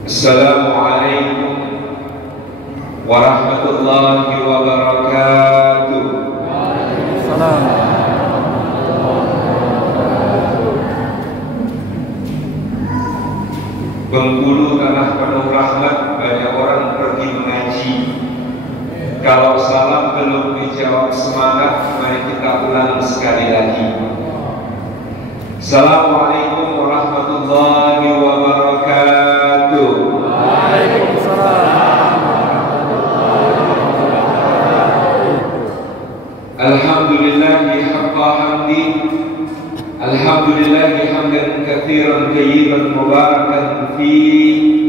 Assalamualaikum warahmatullahi wabarakatuh. Waalaikumsalam. Bengkulu tanah penuh rahmat, banyak orang pergi mengaji. Kalau salam belum dijawab semangat, mari kita ulang sekali lagi. Assalamualaikum warahmatullahi wabarakatuh. Waalaikumsalam. Alhamdulillahi haqqa hamdi. Alhamdulillahi hamdan katsiran tayyiban mubarakan fihi.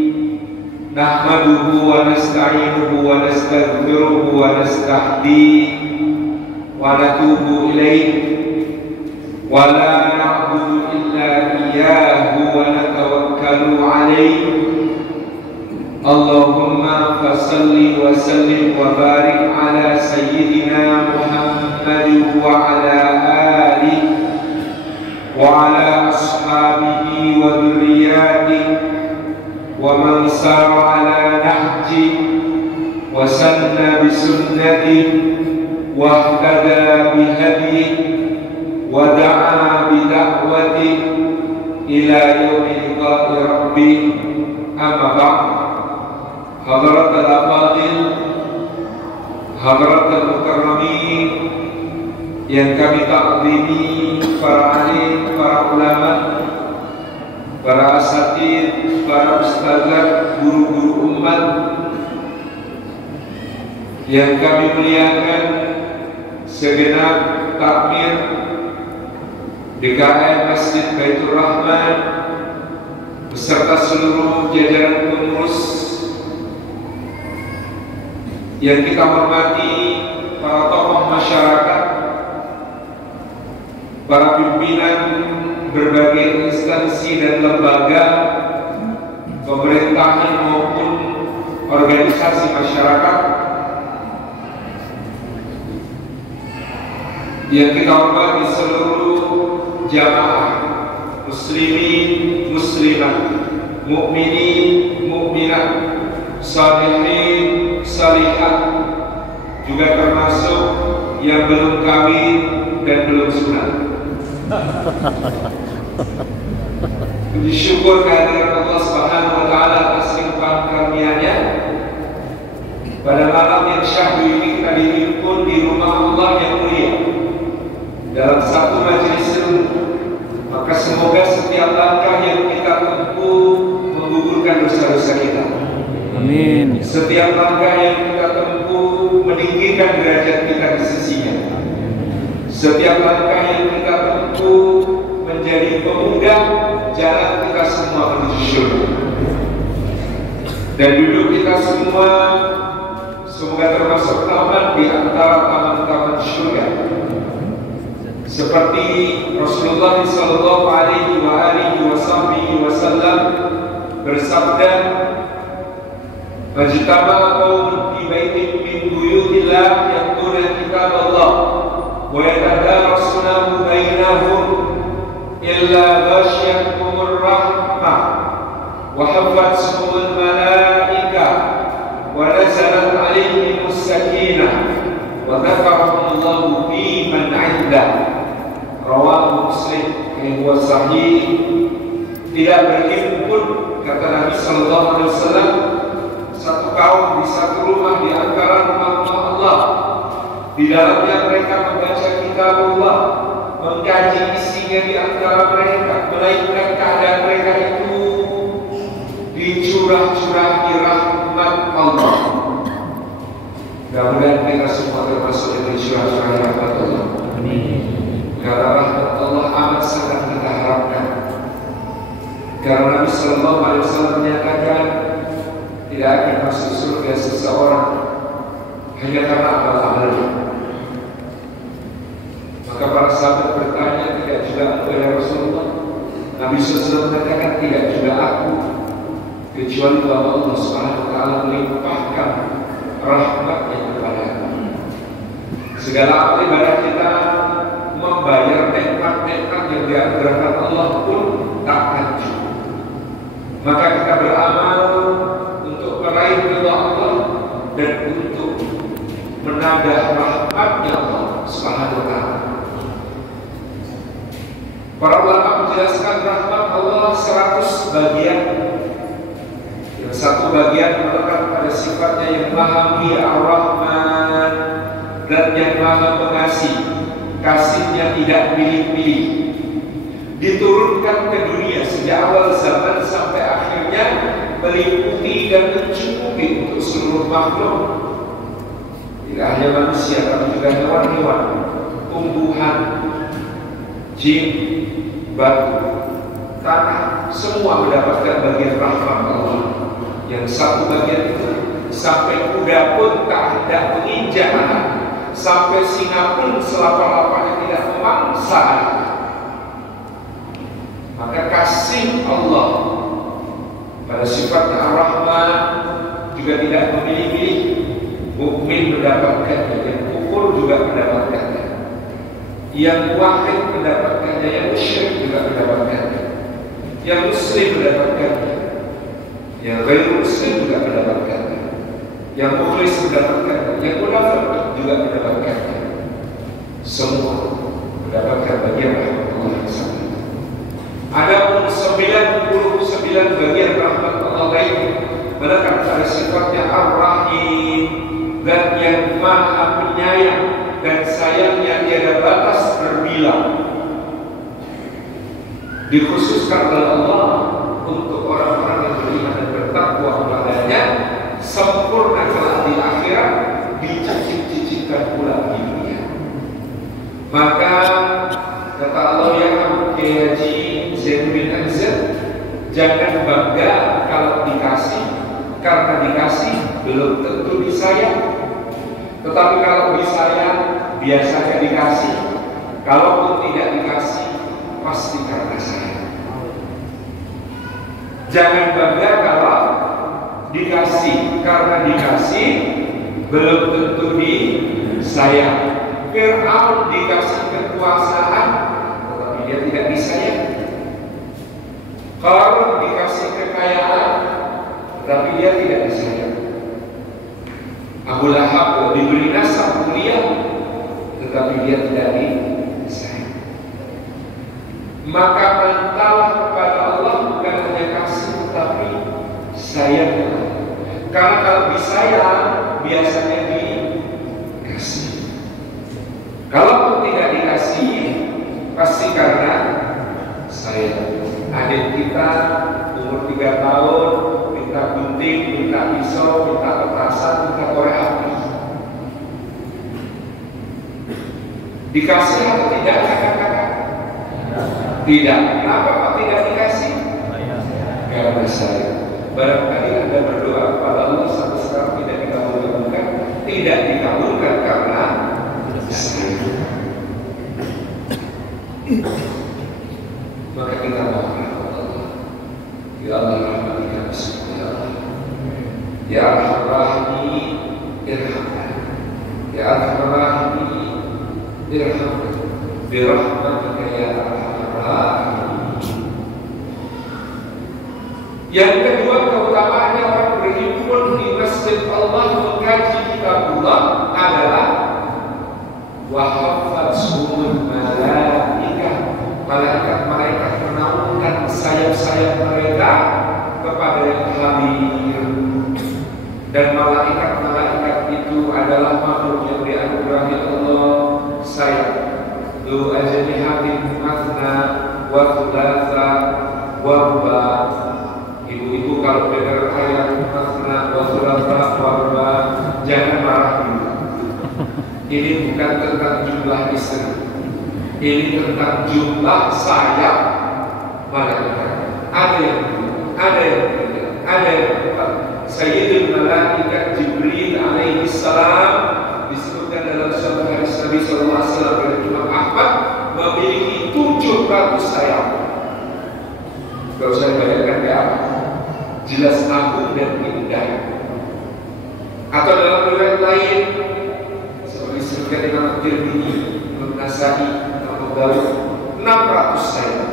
Nahmaduhu wa nasta'inuhu wa nastaghfiruhu wa nastahdihi wa natubu ilaihi wa la na'budu illa iyyahu wa natawakkalu alaihi. Allahumma fasalli wa sallim wa barik ala sayyidina Muhammad wa ala alihi wa ala ashabihi wa dhurriyyatihi wa man sara ala nahjihi wa sanna bi sunnatihi wa ihtada bi hadihi wa da'a bi da'watihi ila yaumi liqa'i rabbih. Amma ba'd. Hadirat al-afadil, hadirat al-mukarramin yang kami takzimi, para alim, para ulama, para asatidz, para ustazah, guru-guru umat yang kami muliakan, segenap takmir DKM Masjid Baitur Rahman beserta seluruh jajaran pengurus yang kita hormati, para tokoh masyarakat, para pimpinan berbagai instansi dan lembaga pemerintahan maupun organisasi masyarakat yang kita hormati, seluruh jamaah muslimin muslimat, mukminin mukminat, salihin salihah, juga termasuk yang belum kawin dan belum sunat. Puji syukur kehadiran Allah Subhanahu wa taala atas limpahan karunia-Nya. Pada malam yang syahdu ini kita dihimpun di rumah Allah yang mulia dalam satu majelis ilmu. Maka semoga setiap langkah yang kita tempuh menggugurkan dosa-dosa kita. Amin. Setiap langkah yang kita tempuh meninggikan derajat kita di sisinya. Setiap langkah yang kita tempuh menjadi pemudah jalan kita semua menuju surga. Dan duduk kita semua semoga termasuk taman di antara taman-taman surga. Seperti Rasulullah sallallahu alaihi wasallam bersabda, "Majtama'a qaumun fi baitin min buyutillah yatluna kitaballah wa yatadarasunahu bainahum illa ghasyiyatuhumur rahmah wa haffathumul malaikah wa nazalat alaihimus sakinah wa dzakarahumullahu fi man 'indah." Rawahu Muslim. Yang buat sahih, tidak berhimpun, kata Nabi sallallahu alaihi wasallam, satu kaum di satu rumah di antara rumah-rumah Allah. Di dalamnya mereka membaca kitabullah, mengkaji isinya di antara mereka, melainkan keadaan mereka itu dicurah-curahi rahmat Allah. Mudah-mudahan kita semua termasuk yang dicurah-curahi rahmat Allah. Amin. Karena rahmat Allah amat sangat kita harapkan. Karena Nabi sallallahu alaihi wasallam menyatakan tidak akan masuk surga seseorang hanya karena amal-amalnya. Maka para sahabat bertanya, tidak juga engkau ya Rasulullah? Nabi SAW mengatakan, tidak juga aku, kecuali bahwa Allah Subhanahu wa taala melimpahkan rahmatnya kepada aku. Segala amal ibadah kita membayar nikmat-nikmat yang dianugerahkan Allah pun tak akan cukup. Maka kita beramal penadah rahmatnya Allah Subhanahu wa ta'ala. Para ulama menjelaskan rahmat Allah 100 bagian. Yang satu bagian melekat pada sifatnya yang maha mulia Ar-Rahman, dan yang maha pengasih, kasihnya tidak pilih-pilih, diturunkan ke dunia sejak awal zaman sampai akhirnya meliputi dan mencukupi untuk seluruh makhluk. Tidak hanya manusia, tapi juga hewan-hewan, tumbuhan, jin, batu, tanah, semua mendapatkan bagian rahmat Allah. Yang satu bagian itu sampai kuda pun tak hendak menginjak anak, sampai singa pun selapa-lapanya tidak memangsa anak. Maka kasih Allah pada sifatnya Ar-Rahman juga tidak memilih-milih. Mukmin mendapatkannya, yang kufur juga mendapatkannya, yang wahid mendapatkannya, yang musyrik juga mendapatkannya, yang muslim mendapatkannya, yang ghairu muslim juga mendapatkannya, yang mukhlis mendapatkannya, yang munafik juga mendapatkannya. Semua mendapatkan bagian rahmat Allah yang sama. Ada 99 bagian rahmat Allah lain melekat pada sifatnya Ar-Rahim, dan yang maha penyayang, dan sayangnya tiada batas terbilang. Dikhususkan oleh Allah untuk orang-orang yang beriman dan bertakwa kepadanya, sempurna kelak di akhirat, dicicip-cicipkan pula di dunia. Maka kata Allah yang Kiai Haji Zain bin Anzar, jangan bangga kalau dikasih, karena dikasih belum tentu disayang. Tetapi kalau disayang biasanya dikasih, kalaupun tidak dikasih pasti karena sayang. Jangan bangga kalau dikasih, karena dikasih belum tentu disayang. Fir'aun dikasih kekuasaan, tetapi dia tidak disayang. Qarun dikasih kekayaan, tetapi dia tidak disayang. Abu Lahab diberi nasab mulia, tetapi dia tidak disayang. Maka mintalah kepada Allah bukan hanya kasih, tetapi sayang. Karena kalau disayang biasanya dikasih. Kalau tidak dikasih, pasti karena sayang. Adik kita umur 3 tahun minta gunting, minta pisau, minta petasan, minta korek api. Dikasih atau tidak, kakak-kakak? Tidak. Kenapa kok tidak dikasih? Karena sayang. Barangkali Anda berdoa kepada Allah sampai sekarang tidak dikabulkan, tidak dikabulkan karena sayang. Maka kita mohon rahmat Allah. Ya Allah, rahmati kami semua, ya Allah. Ya Arhamar Rahimin, irhamna. Ya Arhamar Rahimin, irhamna. Birahmatika ya Arhamar Rahimin. Yang kedua, keutamaannya orang berhimpun di masjid Allah mengkaji kitabullah adalah wahafatzhumul malaikah. Malaikat-malaikat menaungkan sayap-sayap mereka kepada yang hadir. Dan malaikat-malaikat itu adalah makhluk yang dianugerahi Allah sayap. Lu ajnihatin mathna wa thulatha wa ruba. Ibu-ibu kalau dengar ayat mathna wa thulatha wa ruba, jangan marah dulu. Ini bukan tentang jumlah istri, ini tentang jumlah sayap malaikat. Ada yang empat. Sayyidul Malaikat Jibril alaihi salam disebutkan dalam suatu hadis Nabi sallallahu alaihi wasallam dari Imam Ahmad, memiliki 700 sayap. Kalau saya bayangkan ya, jelas agung dan indah. Atau dalam riwayat lain seperti disebutkan Imam Tirmidzi, Imam Nasai, 600 sayap.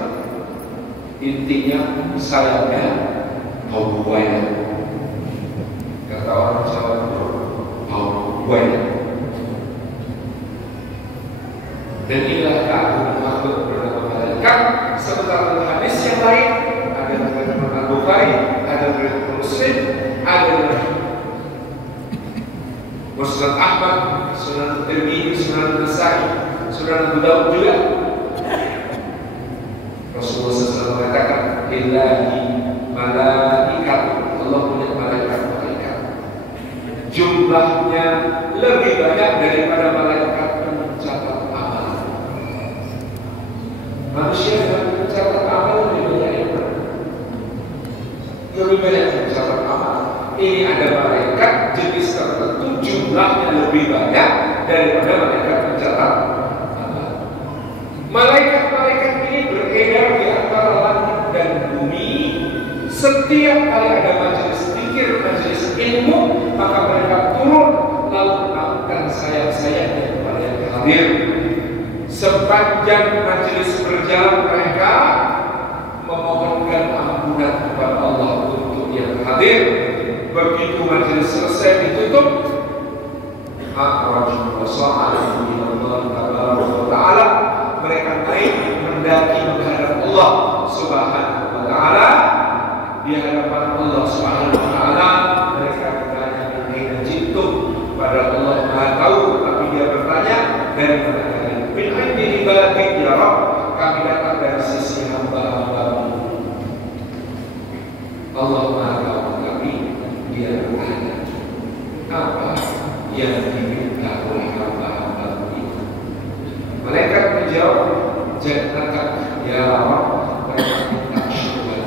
Intinya sayapnya mau buaya. Kata orang Jawa, mau buaya. sementara hadis yang lain ada riwayat Bukhari, ada riwayat Muslim, ada Musnad Ahmad, Sunan Tirmidzi, Sunan Nasa'i, Sunan Abu Dawud juga. Rasulullah SAW mengatakan, "Ilahi malaikat." Allah punya malaikat. Jumlahnya lebih banyak daripada malaikat pencatat amal. Manusia yang mencatat amal lebih banyak yang lebih banyak mencatat amal. Ini ada malaikat jenis tertentu jumlahnya lebih banyak daripada malaikat pencatat amal. Malaikat-malaikat ini beredar di antara langit dan bumi. Setiap kali ada majelis zikir, majelis ilmu, maka mereka turun lalu melakukan sayap-sayapnya kepada yang hadir. Sepanjang majelis berjalan mereka memohonkan ampunan kepada Allah untuk yang hadir. Begitu majelis selesai ditutup, mereka naik mendaki menghadap Allah Subhanahu wa Ta'ala. Di hadapan Allah Subhanahu wa Ta'ala mereka bertanya min jitu, pada Allah Maha tahu, tapi dia bertanya dari mana kalian? Min indi ibadatik ya Rabb, kami datang dari sisi hamba-hamba-Mu. Allah Maha tahu, tapi dia bertanya apa yang diminta oleh hamba-hamba-Mu itu? Malaikat menjawab, jannatak ya Rabb, mereka minta surga.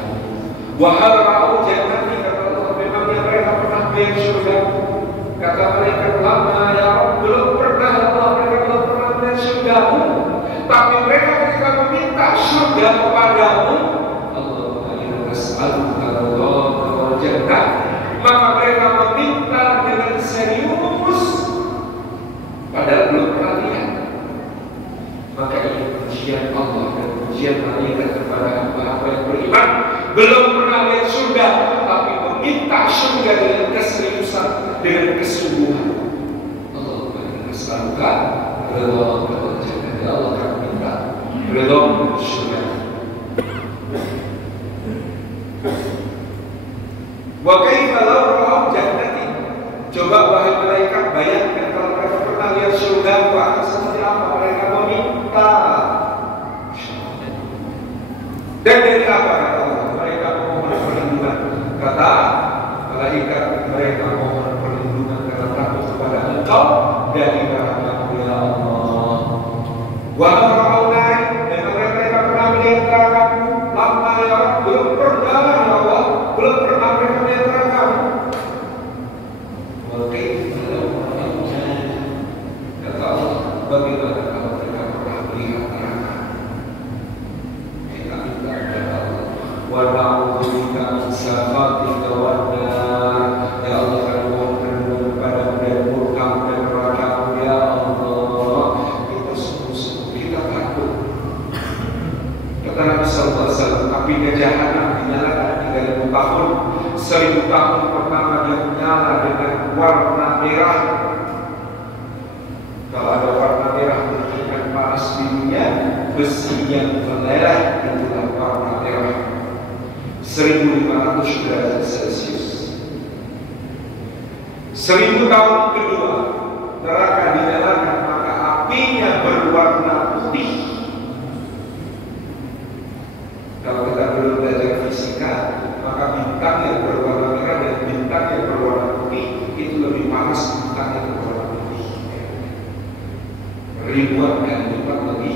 Wahal ra'u jannati, kata Allah, memangnya mereka pernah melihat surga? Kata malaikat, lama ya Rabb, belum pernah Allah, mereka belum pernah melihat surga-Mu. Tapi mereka ketika meminta surga kepadamu, Allahumma inna nas'aluka ridhaka wal jannah, maka mereka meminta dengan serius padahal belum pernah lihat. Maka ini pujian Allah dan pujian malaikat kepada hamba-hamba yang beriman, belum pernah lihat surga tapi meminta surga dengan keseriusan, dengan kesungguhan. Allahumma inna nas'aluka ridhaka wal jannah, ya Allah kami minta ridha dan surga. Wa kaifa law ra'au jannati, coba wahai malaikat bayangkan kalau mereka pernah lihat surga, akan seperti apa mereka meminta. Dan dari apa kata Allah? Mereka memohon perlindungan. Kata malaikat, mereka memohon perlindungan karena takut kepada Engkau dari rahmat-Mu ya Allah. Wa ra'au nar, dan mereka pernah melihat neraka-Mu. Lama ya Rabb, belum pernah ya Allah, belum pernah mereka melihat neraka-Mu. Wa kaifa law ra'au jannah, kata Allah, bagaimana kalau mereka pernah melihat neraka? Kita minta kepada Allah, wa na'udzubika min sakhatika wan nar, ya Allah kami mohon perlindungan kepada-Mu dari murka-Mu dan neraka-Mu ya Allah. Kita sungguh-sungguh kita takut. Kata Nabi sallallahu alaihi wasallam, apinya jahanam dinyalakan 3000 tahun. 1000 tahun pertama dia menyala dengan warna merah. Kalau ada warna merah menunjukkan panas di dunia, besi yang meleleh itulah warna merah. 1500 derajat Celcius. 1000 tahun kedua neraka dinyalakan, maka apinya berwarna putih. Kalau kita belum belajar fisika, maka bintang yang berwarna merah dan bintang yang berwarna putih itu lebih panas bintang yang berwarna putih. Ribuan kali lipat lebih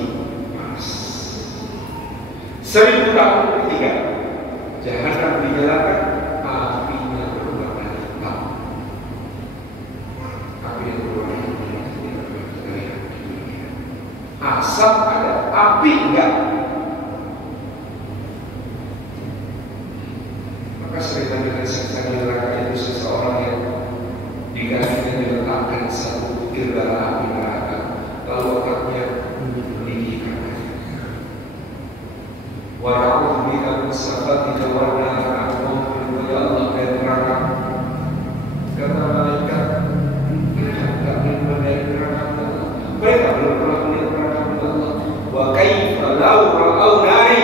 panas. 1000 tahun ketiga, jahanam dinyalakan, apinya berwarna hitam. Api yang berwarna hitam tidak pernah kita lihat di dunia. Asap ada, api enggak. Maka cerita dengan siksa neraka itu seseorang yang di kakinya diletakkan satu butir bara api neraka, lalu otaknya meninggikan. Wa na'udzubika min sakhatika wan nar, ya Allah dari neraka. Kata malaikat, mereka belum melihat neraka. Mereka belum pernah melihat neraka Allah. Wa kaifa law ra'au nari,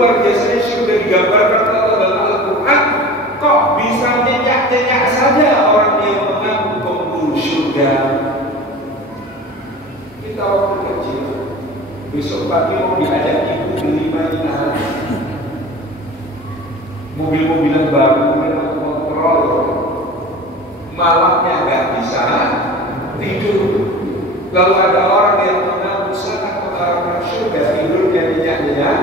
luar biasanya surga digambarkan Allah dalam Al-Quran, kok bisa nyenyak-nyenyak saja orang yang mengaku penghulu surga. Kita waktu kecil, besok pagi mau diajak ibu beli mainan, mobil-mobilan baru, motor, malamnya nggak bisa tidur. Lalu ada orang yang mengaku sangat mengharapkan surga, tidurnya nyenyak-nyenyak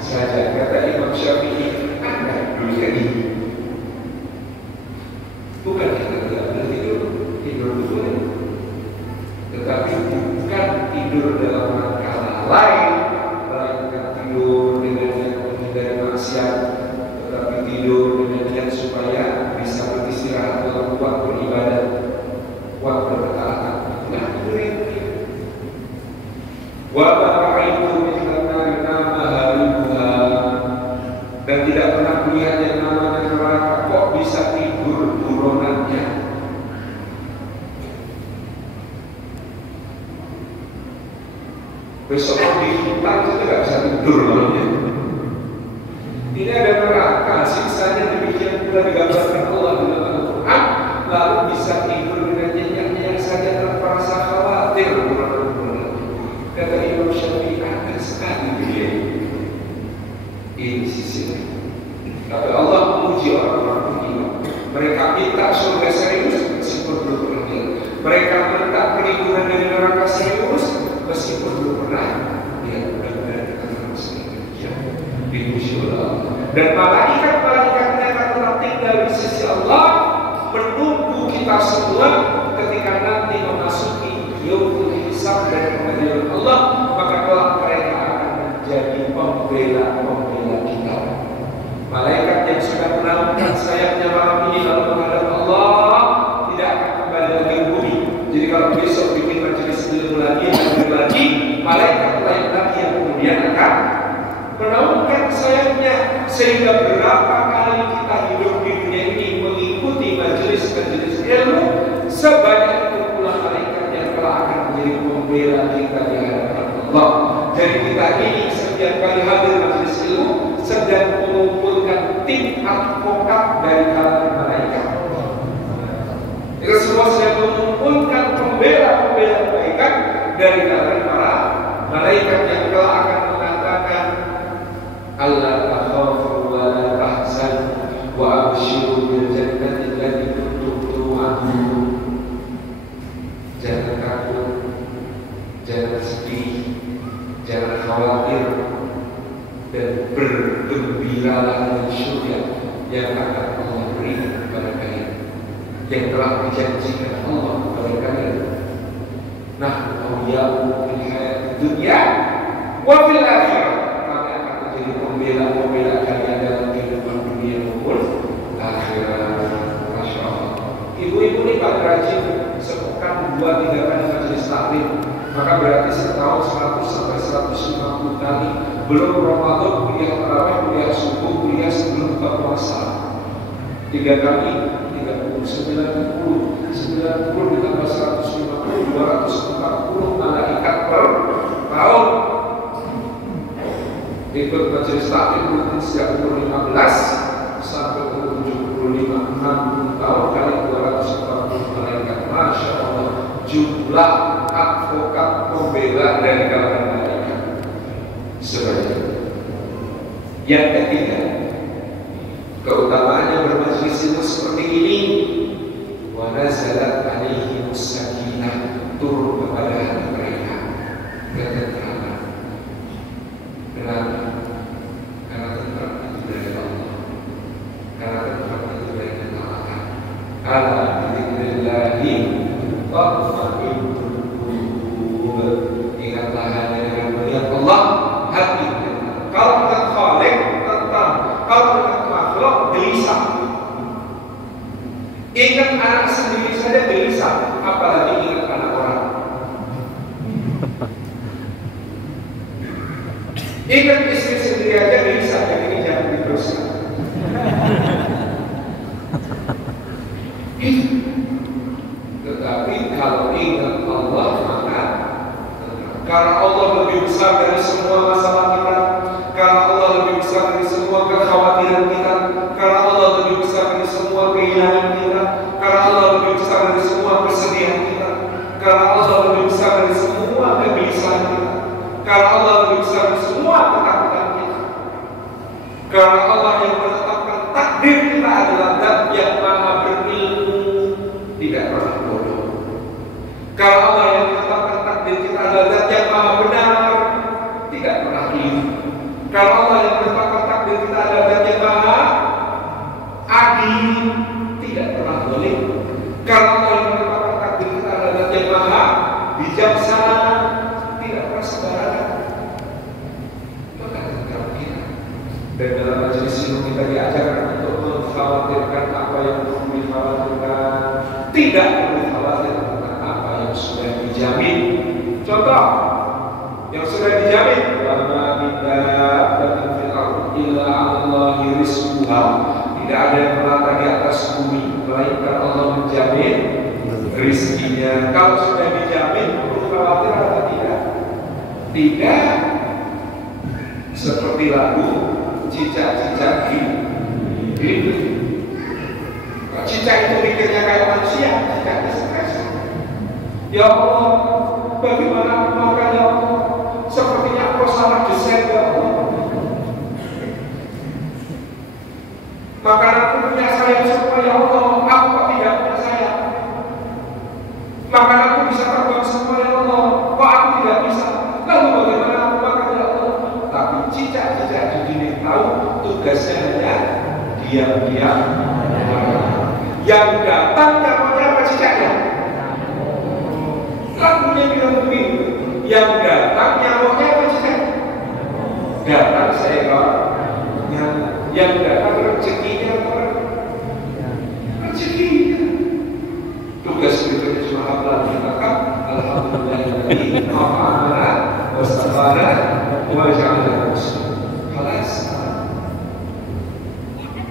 saja. Kata Imam Syafi'i, Anda dunia ini bukan kita tidak boleh tidur boleh, tetapi bukan tidur dalam rangka lain, melainkan tidur dengan niat menghindari maksiat, tetapi tidur dengan niat supaya bisa beristirahat dalam waktu ibadah, waktu bertahan. Nah, tidur itu. Wabah itu misalnya nama haribuha, dan tidak pernah melihat yang namanya neraka kok bisa tidur buronannya. Besok di hutan itu tidak bisa tidur malamnya. Ini ada neraka, siksanya demikian pula digambarkan Allah dalam Al-Quran, lalu bisa tidur dengan nyenyak-nyenyak saja tanpa rasa khawatir. Kata Imam Syafi'i, ada sekali dia. Ini sisi. Tapi Allah memuji orang-orang beriman. Mereka minta surga serius meskipun belum pernah lihat. Mereka minta perlindungan dari neraka serius meskipun belum pernah lihat. Mudah-mudahan kita terus dipuji oleh Allah. Dan malaikat-malaikatnya akan tetap tinggal di sisi Allah, menunggu kita semua ketika nanti memasuki yaumul hisab dan pengadilan Allah. Maka kelak mereka akan menjadi pembela-pembela kita. Malaikat yang sudah menaunkan sayapnya malam ini lalu menghadap Allah tidak akan kembali lagi ke bumi. Jadi kalau besok bikin majelis ilmu lagi, malaikat lain lagi yang kemudian akan menaunkan sayapnya, sehingga berapa kali kita hidup di dunia ini mengikuti majelis-majelis ilmu, sebanyak itu pula malaikat yang telah akan menjadi pembela kita di hadapan Allah. Jadi kita ini setiap kali hadir majelis ilmu sedang mengumpulkan tim advokat dari kalangan malaikat. Kita semua sedang mengumpulkan pembela-pembela malaikat dari kalangan para malaikat yang telah akan mengatakan Allah takhafu wa la tahzan wa abshiru bil jannati allati kuntum tu'adun. Jangan takut, jangan sedih, jangan khawatir, dan bergembiralah dengan surga yang akan Allah berikan kepada kalian, yang telah dijanjikan Allah kepada kalian. Nah, awliyahu fil hayatid dunya wa fil akhirah, kami akan menjadi pembela-pembela kalian dalam kehidupan dunia maupun akhirat. Masya Allah. Ibu-ibu ini pada rajin sepekan 2-3 kali majelis taklim, maka berarti setahun 100 sampai 150 kali. Belum Ramadan, kuliah tarawih, kuliah subuh, kuliah sebelum buka puasa. 3 kali 30, 90 ditambah 150, 240 malaikat per tahun. Ikut majelis taklim rutin sejak umur 15 sampai umur 75, 60 tahun kali 240 malaikat. Masya Allah, jumlah advokat pembela dari kalangan malaikat sebanyak. Yang ketiga, keutamaannya bermajlis ilmu seperti ini. Wa nazalat alaihimus sakinah, turun kepada hati mereka ketentraman. Kenapa? Karena tentram itu dari Allah, karena tentram itu dari ketaatan. Ala bidzikrillahi tatma'innul qulub. Ingatlah hanya dengan melihat Allah hati. Kalau melihat Khalik tentram, kalau melihat makhluk gelisah. Ingat anak sendiri saja gelisah, apalagi ingat anak orang. Ingat istri sendiri aja gelisah, jadi ini jangan diteruskan. Tetapi kalau ingat lebih besar dari semua kekhawatiran kita, karena Allah lebih besar dari semua kehilangan kita, karena Allah lebih besar dari semua kesedihan kita, karena Allah lebih besar dari semua kegelisahan kita, karena Allah lebih besar dari semua ketakutan kita, karena Allah yang menetapkan takdir kita adalah Zat yang maha berilmu, tidak pernah bodoh. Karena Allah yang menetapkan takdir kita adalah Zat yang maha benar, tidak pernah keliru. Karena Allah yang menetapkan takdir kita adalah Zat yang maha adil, tidak pernah zalim. Karena Allah yang menetapkan takdir kita adalah Zat yang maha bijaksana, tidak pernah sembarangan. Maka kalau kita dan dalam majelis ini kita diajarkan untuk mengkhawatirkan apa yang perlu dikhawatirkan, tidak perlu khawatir tentang apa yang sudah dijamin. Contoh yang sudah dijamin, wama min dabbatin fil ardi illa 'alallahi rizquha. Tidak ada yang melata di atas bumi melainkan Allah menjamin rizkinya. Kalau sudah dijamin, perlu khawatir atau tidak? Tidak. Seperti lagu cicak-cicak di cicak itu mikirnya kayak manusia, cicaknya stres. Ya Allah, bagaimana aku makan ya Allah? Sepertinya aku salah desain ya Allah. Makananku punya sayap semua ya Allah, aku kok tidak punya sayap. Makananku bisa terbang semua ya Allah, kok aku tidak bisa. Lalu bagaimana aku makan ya Allah? Tapi cicak-cicak di dunia tahu tugasnya hanya diam-diam. Yang datang nyamuknya apa cicaknya? Lagunya bilang begitu. Yang datang nyamuknya apa cicaknya? Datang seekor nyamuk. Yang datang rezekinya apa? Rezekinya. Tugas berikutnya cuma apa? Kita alhamdulillahilladzi amana wa sabara wa ja'alana muslimin. Kelas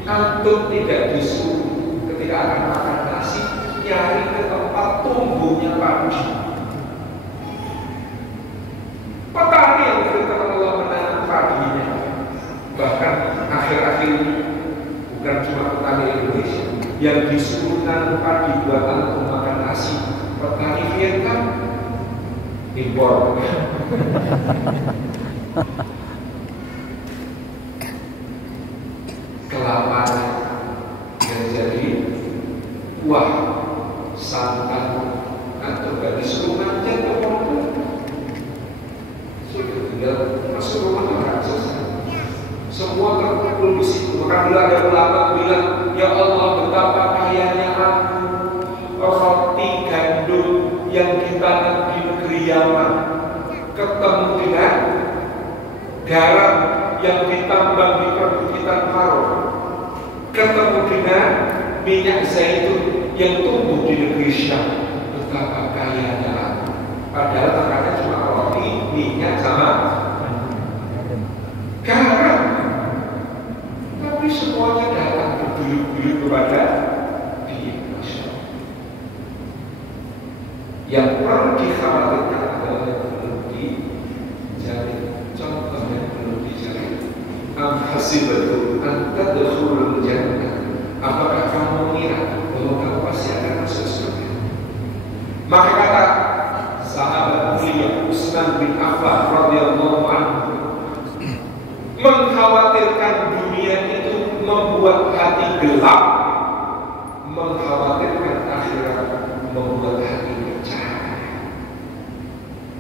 antum tidak disuruh ketika akan makan nasi nyari ke tempat tumbuhnya padi. Petani yang firman Allah menanam padinya. Bahkan akhir-akhir ini bukan cuma petani Indonesia yang disuruh nanam padi buat antum makan nasi, petani Vietnam impor. Kelapa yang jadi buah santan atau gak disuruh manjat ke pohon, sudah tinggal masuk rumah makan selesai. Semua terkumpul di situ. Maka bila ada ulama bilang, ya Allah betapa kayanya aku, roti gandum yang ditanam di negeri Yaman ketemu dengan garam yang ditambang di perbukitan Faro, ketemu dengan minyak zaitun yang tumbuh di negeri Syam. Betapa kayanya aku. Padahal makannya cuma roti, minyak sama garam. Tapi semuanya datang berduyun-duyun kepada dia. Yang perlu dikhawatirkan adalah yang belum dijalin. Contoh yang belum dijalin. Am hasibatu an tadkhulul jannah. Apakah kamu mengira bahwa kamu pasti akan masuk surga? Maka kata sahabat mulia Utsman bin Affan radhiyallahu anhu, mengkhawatirkan dunia itu membuat hati gelap, mengkhawatirkan akhirat membuat hati percaya.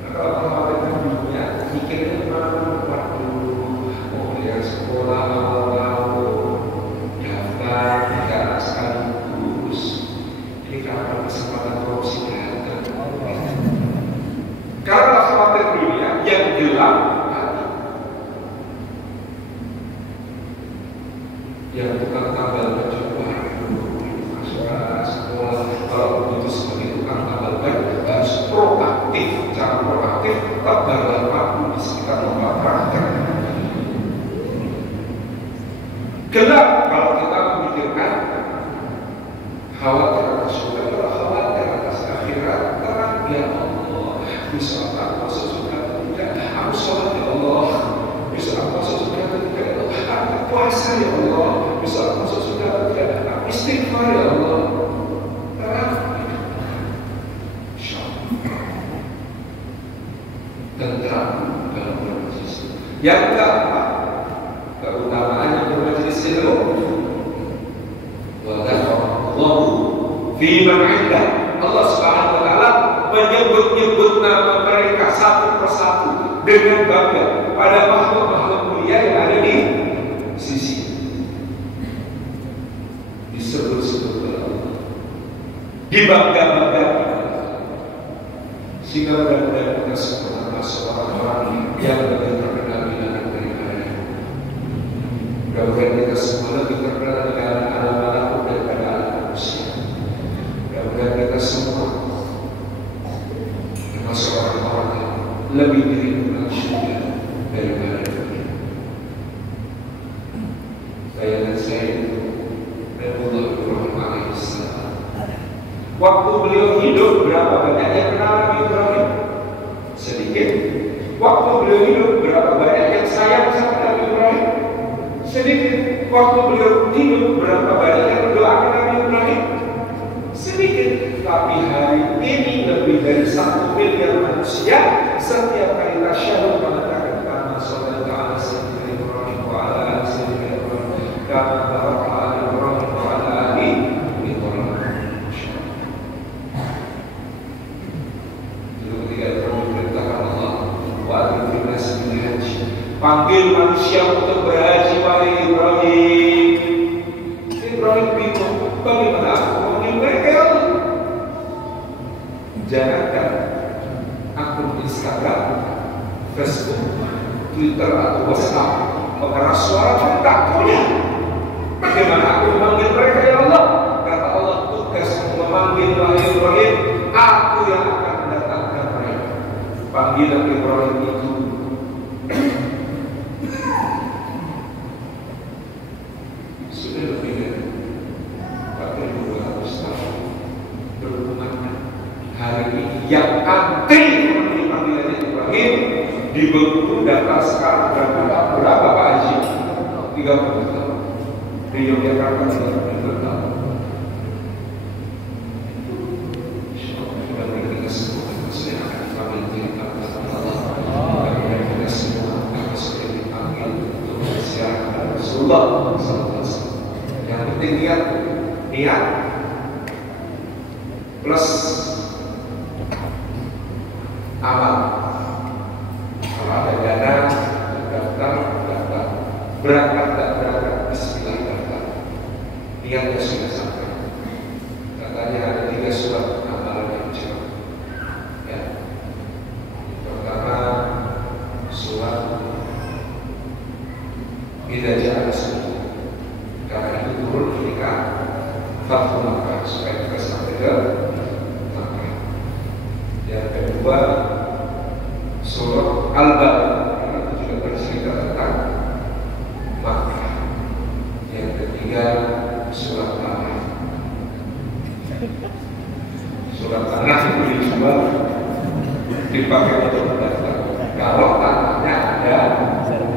Nah, kalau mengkhawatirkan dunia, mikirnya mana waktu mau lihat sekolah awal-awal, daftar 3 anak sekaligus, ini kapan kesempatan korupsi datang? Kalau khawatir dunia yang gelap, yang tukang tambal baju baru masuk sekolah, kalau begitu sebagai tukang tambal baju harus proaktif. Cara proaktif tebarlah paku di sekitar tempat praktek. Gelap kalau kita memikirkan khawatir atas surga, kalau khawatir atas akhirat, terang ya Allah, bisa aku masuk surga atau tidak? Aku sholat ya Allah, bisa aku masuk surga atau tidak? puasa ya Allah, bisa masuk surga tidak ada, istighfar ya Allah, terakhir, tentram dalam bermajlis. Yang keempat, keutamaan yang bermajlis ilmu, wa dzakara fi man 'inda. Allah Subhanahu wa taala menyebut-nyebut nama mereka satu persatu dengan bangga pada makhluk-makhluk mulia yang ada di sisi. Disebut-sebut oleh Allah, dibangga-banggakan, sehingga benar-benar kita semua termasuk orang-orang yang lebih terkenal di dalam daripada. Mudah-mudahan kita semua lebih terkenal dengan alam-alam daripada alam manusia. Mudah-mudahan kita semua termasuk orang-orang yang lebih dirindukan surga daripada dunia. Bayangan saya itu Nabiullah Ibrahim alaihissalam. Waktu beliau hidup, berapa banyak yang kenal Nabi Ibrahim? Sedikit. Waktu beliau hidup, berapa banyak yang sayang sama Nabi Ibrahim? Sedikit. Waktu beliau hidup, berapa banyak yang mendoakan Nabi Ibrahim? Sedikit. Tapi hari ini lebih dari 1 miliar manusia setiap kali tasyahud mengatakan kama sallallahu ala sayyidina Ibrahim wa ala ali sayyidina Ibrahim kama baraka ala Ibrahim wa ala ali Ibrahim. Dulu ketika Ibrahim diperintahkan Allah wa adzim nas bil haji, panggil manusia untuk berhaji wahai Ibrahim. Ibrahim bingung, bagaimana aku memanggil mereka ya Allah? Jangankan akun Instagram, Facebook, Twitter atau WhatsApp, pengeras suara pun tak punya. Bagaimana aku memanggil mereka ya Allah? Kata Allah, tugas memanggil wahai Ibrahim, aku yang akan mendatangkan mereka. Panggilan Ibrahim itu sudah lebih dari 4.200 tahun berhubungan. Hari ini yang antri memenuhi panggilan Ibrahim di Bengkulu data sekarang berapa Pak Haji? 30 tahun. Di Yogyakarta 30 tahun. Mudah-mudahan kita semua yang akan dipanggil Allah. Mudah-mudahan kita semua akan sudah dipanggil untuk bersiaran Rasulullah SAW. Yang penting niat plus amal. Kalau ada dana, daftar, berangkat dan berangkat, bismillah daftar. Niatnya sudah sampai. Katanya ada 3 surat amalan yang jauh. Ya. Pertama, surat Idza Ja'a Nasrullah. Karena itu turun ketika Fathu Makkah supaya kita sampai ke Makkah. Yang kedua, surat Al-Baqarah, itu juga bercerita tentang Makkah. Yang ketiga, surat Tanah. Surat Tanah itu dijual, dipakai untuk mendaftar. Kalau tanahnya ada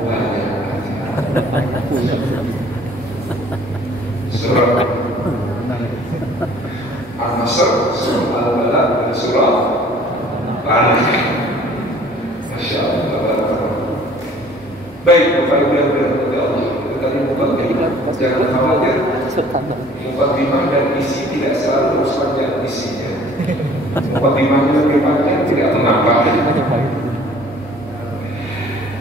banyak. Surat Al-Nasr, surat Al-Balad, dan surat Tanah. Masya Allah. Baik, Bapak Ibu yang berhati Allah, itu tadi mukadimah. Jangan khawatir, mukadimah dan isi tidak selalu harus panjang isinya. Mukadimahnya lebih panjang tidak mengapa.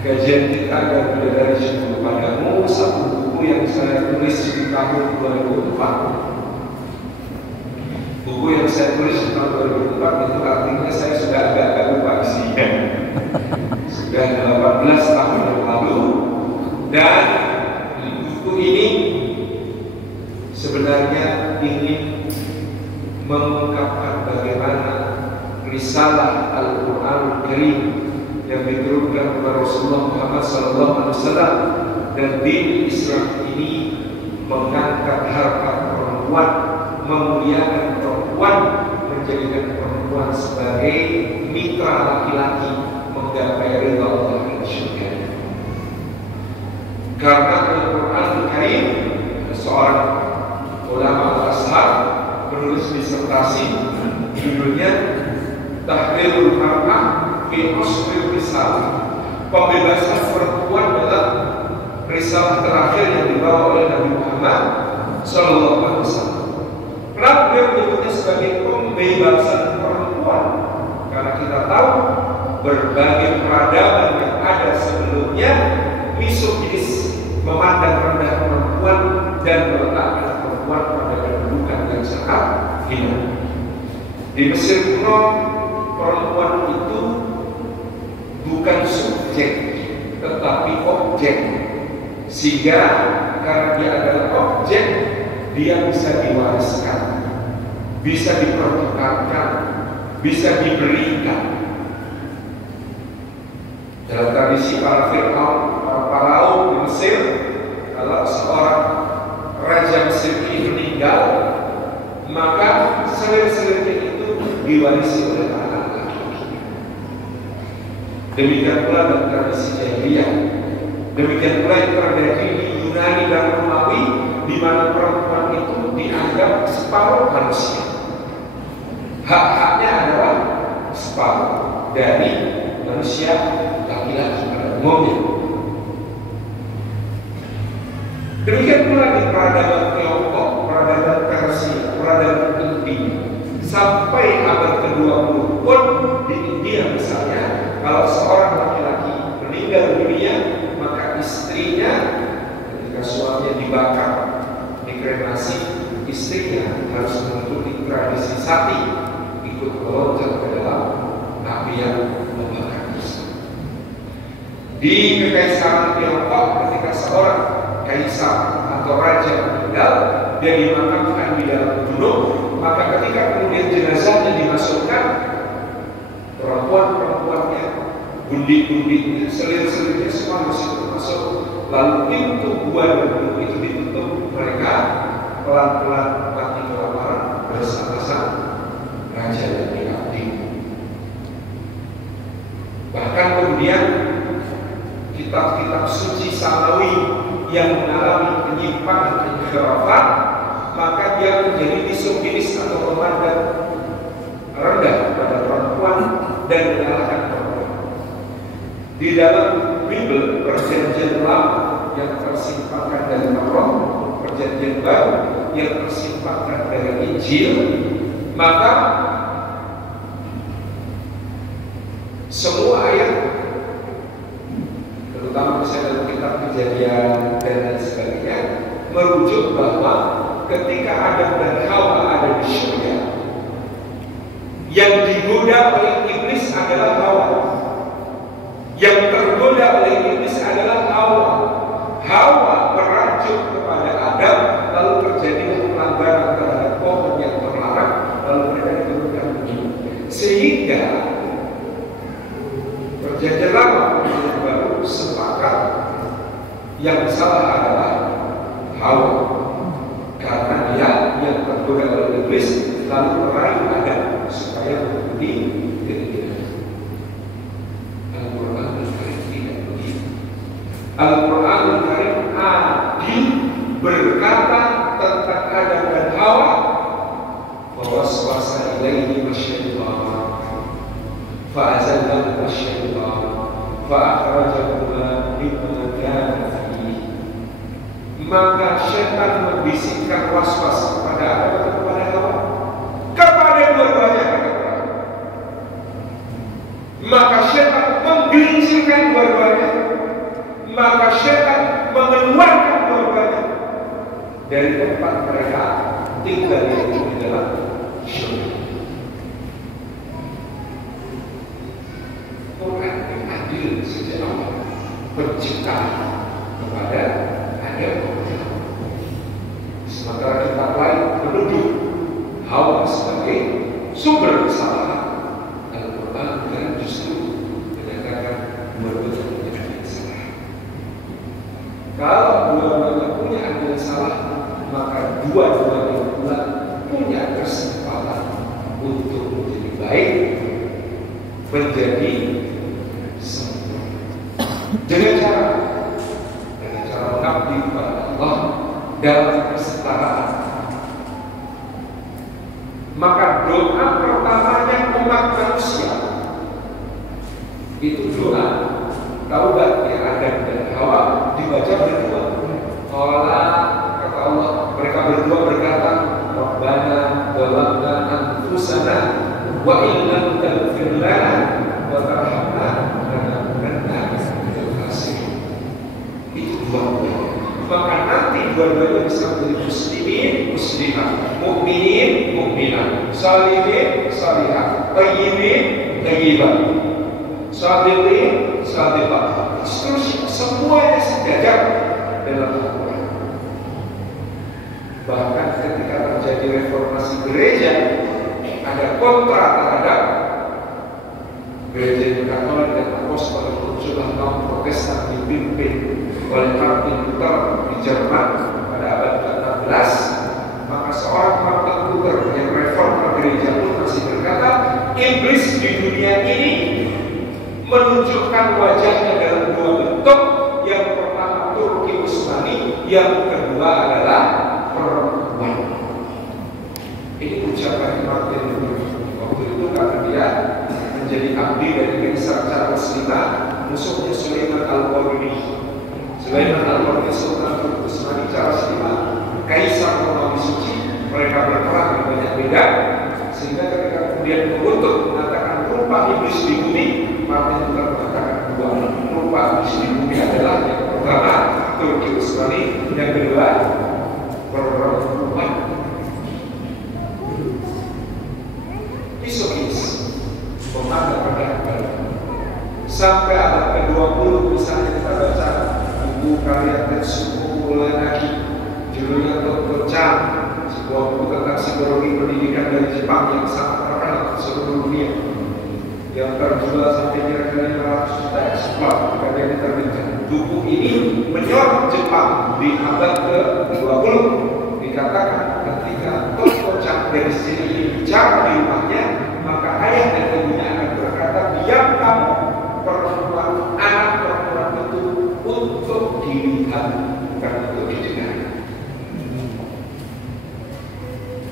Kajian kita akan belajar syukur padamu, satu buku yang saya tulis di tahun 2004. Buku yang saya tulis di tahun 2004 itu artinya saya sudah agak lupa isinya. Sudah 18 tahun yang lalu. Dan buku ini sebenarnya ingin mengungkapkan bagaimana risalah Al-Quran Karim yang diturunkan kepada Rasulullah Muhammad SAW dan din Islam ini mengangkat harkat perempuan, memuliakan perempuan, menjadikan perempuan sebagai mitra laki-laki menggapai ridha Allah dan syurga. Karena Al-Quran seorang ulama Al-Azhar menulis disertasi judulnya Tahrirul Mar'ah fi Usril Risalah, pembebasan perempuan dalam risalah terakhir yang dibawa oleh Nabi Muhammad SAW. Kenapa beliau menyebutnya sebagai pembebasan perempuan? Karena kita tahu berbagai peradaban yang ada sebelumnya misoginis, memandang rendah perempuan dan meletakkan perempuan pada kedudukan yang sangat hina. Di Mesir kuno, perempuan itu bukan subjek tetapi objek, sehingga karena dia adalah objek, dia bisa diwariskan, bisa dipertukarkan, bisa diberikan. Dalam tradisi para Fir'aun, para Faraun di Mesir, kalau seorang raja Mesir ini meninggal, maka selir-selirnya itu diwarisi oleh anak laki-laki. Demikian pula dalam tradisi jahiliyah. Demikian pula yang terjadi di Yunani dan Romawi, di mana perempuan itu dianggap separuh manusia. Hak-haknya adalah separuh dari manusia laki-laki pada umumnya. Demikian pula di peradaban Tiongkok, peradaban Persia, peradaban India, sampai abad ke-20 pun di India misalnya, kalau seorang laki-laki meninggal dunia, maka istrinya ketika suaminya dibakar, dikremasi, istrinya harus mengikuti tradisi sati, ikut meloncat ke dalam api yang membakar tersebut. Di kekaisaran Tiongkok, ketika seorang kaisar atau raja meninggal, dia dimakamkan di dalam gunung, maka ketika kemudian jenazahnya dimasukkan, perempuan-perempuannya, gundi-gundinya, selir-selirnya semua masih termasuk. Lalu pintu gua dan gunung itu ditutup, mereka pelan-pelan mati kelaparan bersama sang raja dan diabdi. Bahkan kemudian kitab-kitab suci Samawi yang mengalami penyimpangan kekhilafan, maka dia menjadi misoginis atau memandang rendah pada perempuan dan menyalahkan perempuan. Di dalam Bible, perjanjian lama yang tersimpangkan dari Taurat, perjanjian baru yang tersimpangkan dari Injil, maka semua ayat, terutama misalnya dalam kitab Kejadian dan lain sebagainya, merujuk bahwa ketika Adam dan Hawa ada di surga, yang digoda oleh iblis adalah Hawa, yang tergoda oleh iblis adalah Hawa. Hawa merajuk kepada Adam, lalu terjadi pelanggaran terhadap pohon yang terlarang, lalu mereka diturunkan begitu. Sehingga perjanjian lama perjanjian baru sepakat yang salah adalah Hawa, karena dia yang tergoda oleh iblis lalu merayu Adam supaya mengikuti keinginan. Al-Quran Al-Karim tidak begitu. Al-Quran Al-Karim adil berkata tentang Adam dan Hawa, "Fawaswasa ilaihi masyaitan, fa'azallahu masyaitan, fa'akhrajahuma mimma kana fihi." Maka syaitan membisikkan was-was kepada Adam atau kepada Hawa? Kepada dua-duanya. Maka syaitan menggelincirkan dua-duanya. Maka syaitan mengeluarkan dua-duanya dari tempat mereka tinggal di dalam syurga. Quran yang adil sejak awal penciptaan kepada Adam. Sementara kita lain menuduh Hawa sebagai sumber kesalahan, Al-Quran dan justru menyatakan dua-duanya punya andil salah. Kalau dua-duanya punya andil salah, maka dua-duanya pula punya kesempatan untuk menjadi baik, menjadi sempurna. Dengan cara mengabdi kepada Allah dalam dua-duanya bisa menjadi muslimin, muslimah, mukminin, mukminah, salihin, salihah, tayyibin, tayyibah, sadiqin, sadiqah. Seterusnya semuanya sejajar dalam Al-Quran. Bahkan ketika terjadi reformasi gereja, ada kontra terhadap gereja Katolik dan Apostolik, muncullah kaum Protestan dipimpin oleh Martin Luther di Jerman pada abad ke-16. Maka seorang Martin Luther yang reformasi gereja pun masih berkata, iblis di dunia ini menunjukkan wajahnya dalam dua bentuk. Yang pertama Turki Utsmani, yang kedua adalah perempuan. Ini ucapan Martin Luther waktu itu karena dia menjadi abdi dari Kaisar Charles V, musuhnya Sulaiman Al-Qurni. Sulaiman Al-Qurni Sultan Turki Utsmani, Charles V Kaisar Romawi Suci. Mereka berperang di banyak medan, sehingga ketika kemudian mengutuk mengatakan rupa iblis di bumi, Martin Luther mengatakan dua rupa iblis di bumi adalah yang pertama Turki Utsmani, yang kedua perempuan. Isogis memandang pada agama. Sampai abad ke-20 misalnya kita baca buku karya Tetsuko Muranaki, judulnya Dr. Chan, sebuah buku tentang psikologi pendidikan dari Jepang yang sangat terkenal di seluruh dunia, yang terjual sampai kira-kira 500 juta eksemplar ketika diterbitkan. Buku ini menyorot Jepang di abad ke-20. Dikatakan ketika Dr. Chan dari sini bicara di rumahnya, maka ayah dan ibunya akan berkata, diam kamu, perempuan, anak perempuan itu untuk dilihat, bukan untuk didengar.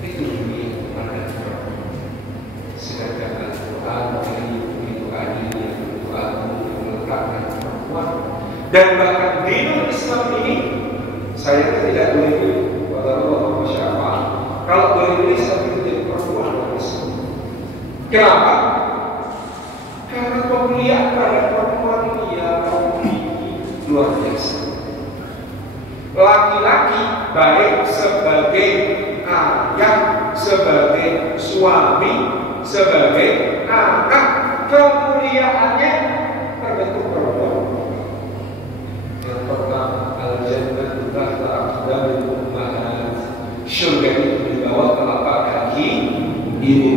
Itu dunia kepada perempuan. Sedangkan Al-Quran ini begitu adilnya, begitu agung, meletakkan perempuan. Dan bahkan di Islam ini, saya tidak boleh pilih. Walau siapa, kalau boleh pilih saya pilih perempuan. Kenapa? Karena pemuliaan pada perempuan ini ya luar biasa. Laki-laki baik sebagai ayah, sebagai suami, sebagai anak, kemuliaannya terbentuk perempuan. Yang pertama, al-jannatu tahta aqdamil ummahat. Surga itu di bawah telapak kaki ibu.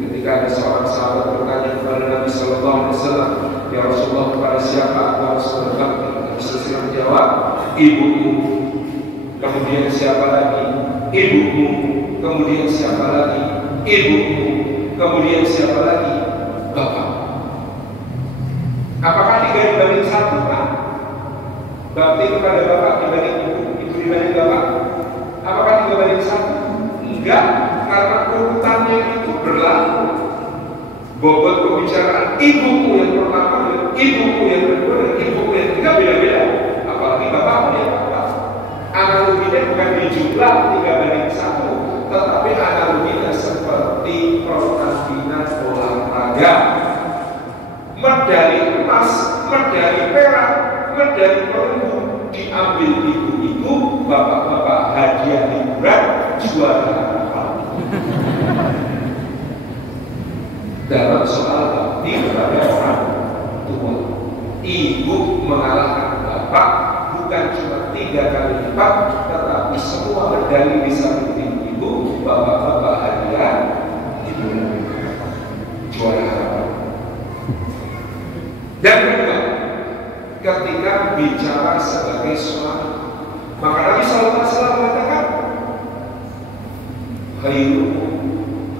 Ketika ada seorang sahabat bertanya kepada Nabi Sallallahu Alaihi Wasallam, ya Rasulullah, kepada siapa aku harus berbakti? Nabi Sallallahu menjawab, ibumu. Kemudian siapa lagi? Ibumu. Kemudian siapa lagi? Ibumu. Kemudian siapa lagi? Bapak. Apakah 3 dibanding 1, Pak? Bakti kepada bapak dibanding ibu, ibu dibanding bapak? Apakah 3 banding 1? Enggak, karena urutannya itu berlaku. Bobot pembicaraan ibuku yang pertama, ibuku yang kedua, dan ibuku yang ketiga beda-beda. Apalagi bapakmu yang bapak. Analoginya bukan di jumlah 3 banding 1, tetapi analoginya seperti pertandingan olahraga. Medali emas, medali perak, medali perunggu diambil ibu-ibu, bapak-bapak hadiah hiburan, juara apa? Dalam soal bakti kepada orang tua, ibu mengalahkan bapak bukan cuma 3 kali lipat, tetapi semua medali bisa ibu, bapak-bapak hadiah hiburan, juara apa? Dan kedua, ketika bicara sebagai suami, maka Nabi Sallallahu Alaihi Wasallam mengatakan,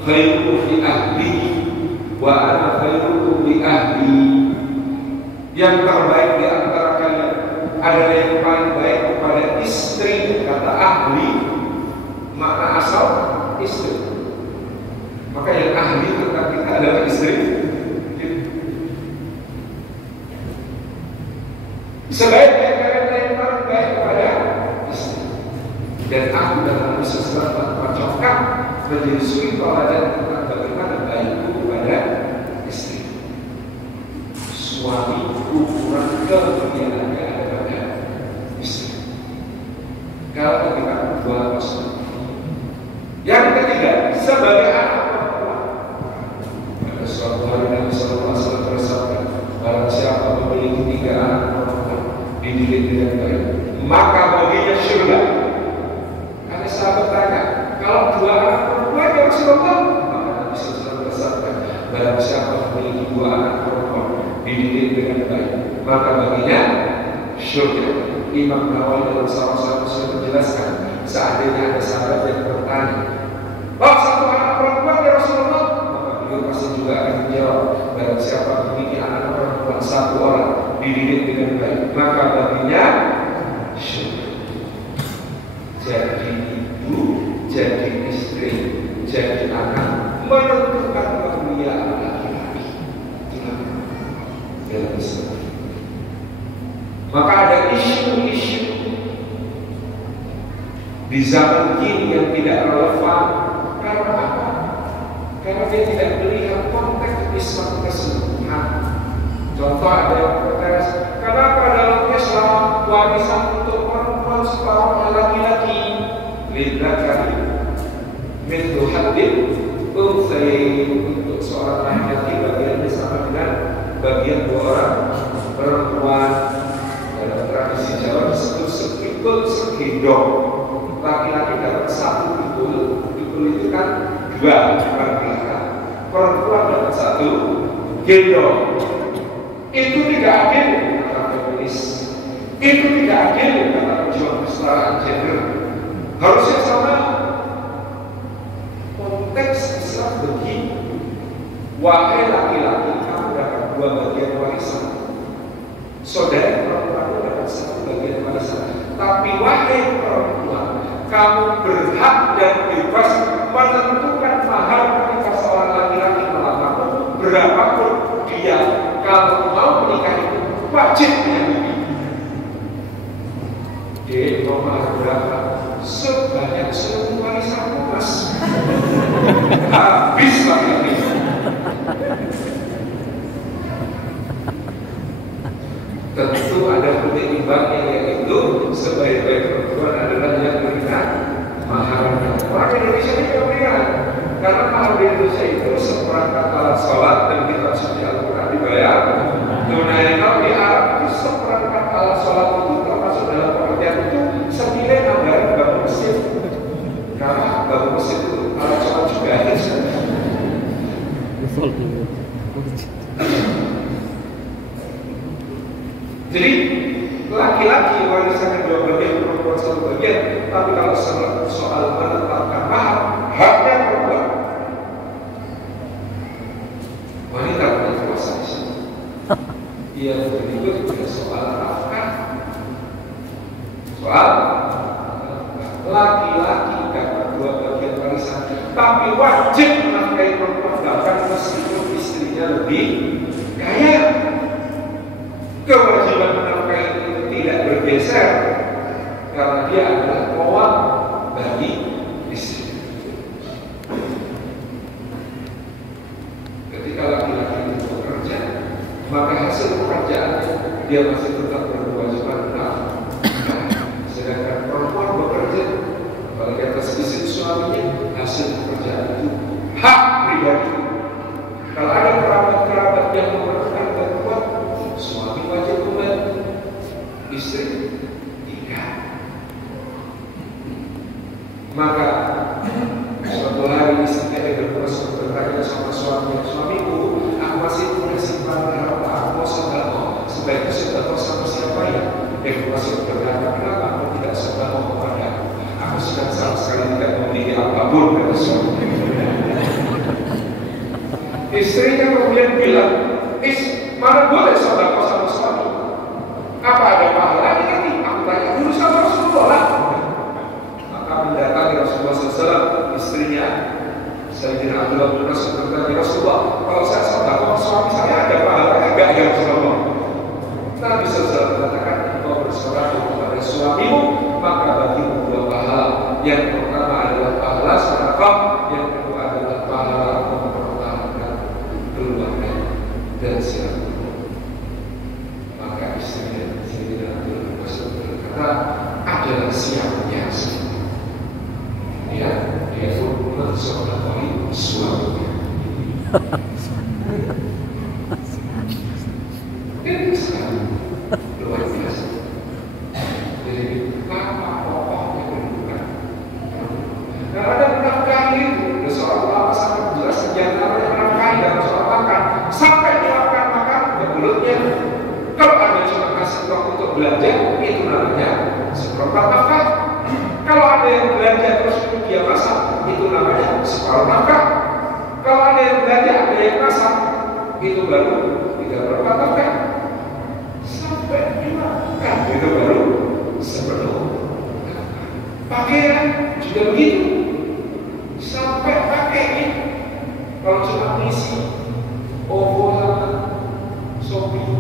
khairukum li ahli wa ana khairukum li ahli. Yang terbaik di antara kalian adalah yang paling baik kepada istri. Kata ahli, makna asal istri. Maka yang ahli tentang kita adalah istri. Sebaik-baik kalian yang paling baik kepada istri. Dan aku dan Nabi Sallallahu mencocokkan menjadi suri teladan tentang bagaimana baikku kepada istri. Suami ukuran kemuliaannya ada pada istri. Kalau kita dua kosong. Yang ketiga, sebagai anak perempuan. Pada suatu hari Nabi Sallallahu Alaihi Wasallam bersabda, barang siapa memiliki 3 anak perempuan dididik dengan baik, maka baginya surga. Ada sahabat tanya, kalau 2 anak perempuan ya Rasulullah? Maka Nabi Sallallahu Alaihi Wasallam bersabda, barang siapa memiliki 2 anak perempuan dididik dengan baik, maka baginya surga. Imam Nawawi dalam salah satu menjelaskan, seandainya ada sahabat yang bertanya, "Oh, 1 anak perempuan ya Rasulullah?" Maka beliau pasti juga akan menjawab, barang siapa memiliki anak perempuan 1 orang dididik dengan baik, maka baginya surga. Jadi ibu, jadi istri, jadi anak menentukan kemuliaan laki-laki dalam Islam. Maka ada isu-isu di zaman kini yang tidak relevan. Karena apa? Karena dia tidak melihat konteks Islam keseluruhan. Contoh ada yang protes, kenapa dalam Islam warisan untuk perempuan separuhnya laki-laki? Lidzakari mithlu haddil unthayayn, untuk seorang laki-laki bagiannya sama dengan bagian 2 orang perempuan. Dalam tradisi Jawa disebut sepikul segedong. Laki-laki dapat 1 pikul, pikul itu kan 2 perempuan, perempuan dapat 1 gendong. Itu tidak adil kata feminis. Itu tidak adil kata pejuang kesetaraan gender. Harusnya sama. Konteks Islam begini, wahai laki-laki, kamu dapat 2 bagian warisan. Saudara perempuan dapat 1 bagian warisan. Tapi wahai perempuan, kamu berhak dan bebas menentukan mahar ketika seorang laki-laki melamar berapapun dia. Kalau mau menikah itu wajib menyanggupi. Dia mau mahar berapa? Sebanyak seluruh warisanmu, Mas. Habis lagi. Tentu ada penyeimbangnya, yaitu sebaik-baik perempuan adalah yang berikan maharnya. Orang Indonesia ini keberikan, karena mahar di Indonesia itu seperangkat alat sholat dan kitab suci Al-Quran dibayar tunai. Kalau di Arab itu seperangkat alat sholat itu termasuk dalam pengertian itu senilai anggaran bangun masjid. Karena bangun masjid itu alat sholat juga ada. Jadi laki-laki warisannya 2 bagian, perempuan 1 bagian. Tapi kalau soal menetapkan mahar, haknya perempuan. Wanita punya kuasa di sini. Yang berikut juga soal nafkah. Soal laki-laki dapat 2 bagian warisan, tapi wajib menafkahi perempuan, bahkan meskipun istrinya lebih kaya. Kewajiban menafkahi itu tidak bergeser karena dia adalah kawam bagi istri. Ketika laki-laki itu bekerja, maka hasil pekerjaannya dia masih tetap berkewajiban menafkahi. Sedangkan perempuan bekerja, apalagi atas izin suaminya, hasil pekerjaan itu hak pribadi. Kalau ada kerabat-kerabat yang memerlukan bantuan, suami wajib membantu, istri tidak. Maka suatu hari istrinya bertanya sama suamiku, aku masih punya simpanan harta, aku mau sedekah, sebaiknya sedekah sama siapa ya? Dia masih berkata, kenapa aku tidak sedekah kepada aku? Aku sudah sama sekali tidak memiliki apapun dari suami. Istrinya kemudian bilang, mana boleh sedekah sama suami? Apa ada pahalanya nanti? Aku tanya dulu sama Rasulullah. Maka mendatangi Rasulullah SAW, istrinya Sayyidina Abdullah bin Mas'ud bertanya, Rasulullah, kalau saya sedekah suami saya ada pahalanya enggak ya Rasulullah? Nabi SAW mengatakan, engkau bersedekah kepada suamimu, maka bagimu 2 pahala. Yang pertama adalah pahala sedekah, yang kedua adalah pahala mempertahankan keluarga dan silaturahmi. Maka istrinya Sayyidina Abdullah bin Mas'ud berkata, adalah siapnya suaminya. Ini sekali luar biasa. Jadi apa pokoknya kehidupan. Nah, ada menafkahi itu, seorang ulama sangat jelas senjata yang menafkahi dalam soal makan. Sampai dia makan ke mulutnya. Kalau Anda cuma kasih uang untuk belanja, itu namanya seperempat nafkah. Kalau ada yang belanja terus dia masak, itu namanya separuh nafkah. Kalau ada yang belanja, ada yang masak, itu baru 3/4 nafkah. Sampai dimakan, itu baru sepenuh. Pakaian juga begitu. Sampai pakaian, kalau cuma ngisi OVO sama Shopee,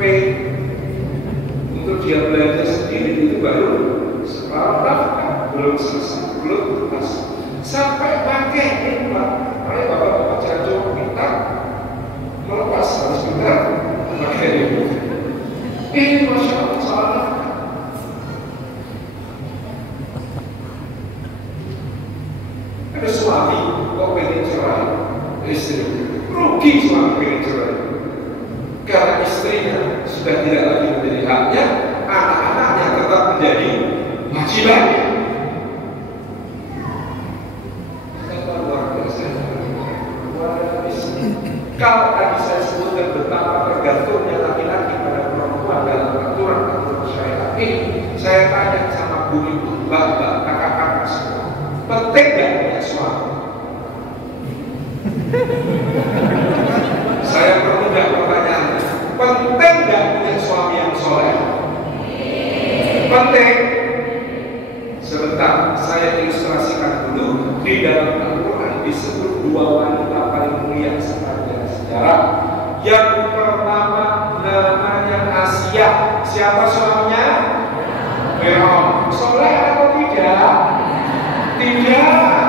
Pay, untuk dia belanja sendiri itu baru separuh nafkah, belum selesai, belum tuntas. Sampai pakai ini Pak, makanya bapak-bapak jangan kita melepas harus benar pakai ini. Ini Masya Allah soal nafkah. Ada suami kok pengen cerai istri, rugi suami pengen cerai karena istrinya sudah tidak lagi menjadi haknya, anak-anaknya tetap menjadi wajibannya. Kalau tadi saya sebutkan betapa tergantungnya laki-laki pada perempuan dalam aturan syariat ini, saya tanya sama bu ibu, bapak, kakak-kakak semua, penting gak punya suami? Saya permudah pertanyaannya, penting gak punya suami yang soleh? Penting. Sebentar, saya ilustrasikan dulu. Di dalam Al-Quran disebut dua wanita paling mulia sepanjang sejarah. Yang pertama namanya Asia. Siapa suaminya? Firaun. Soleh atau tidak? Tidak.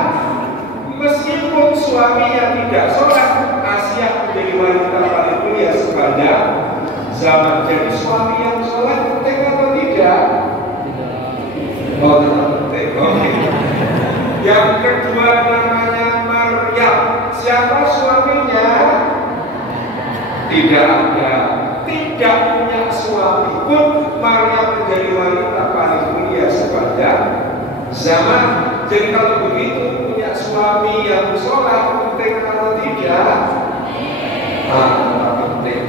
Meskipun suaminya tidak soleh, Asia menjadi wanita paling mulia sepanjang zaman. Jadi suami yang soleh penting atau tidak? Oh, tidak penting. Okay. Yang kedua namanya Maryam. Siapa suaminya? Tidak ada. Tidak punya suami pun Maryam menjadi wanita paling mulia sepanjang zaman. Jadi kalau begitu punya suami yang soleh penting atau tidak? Penting.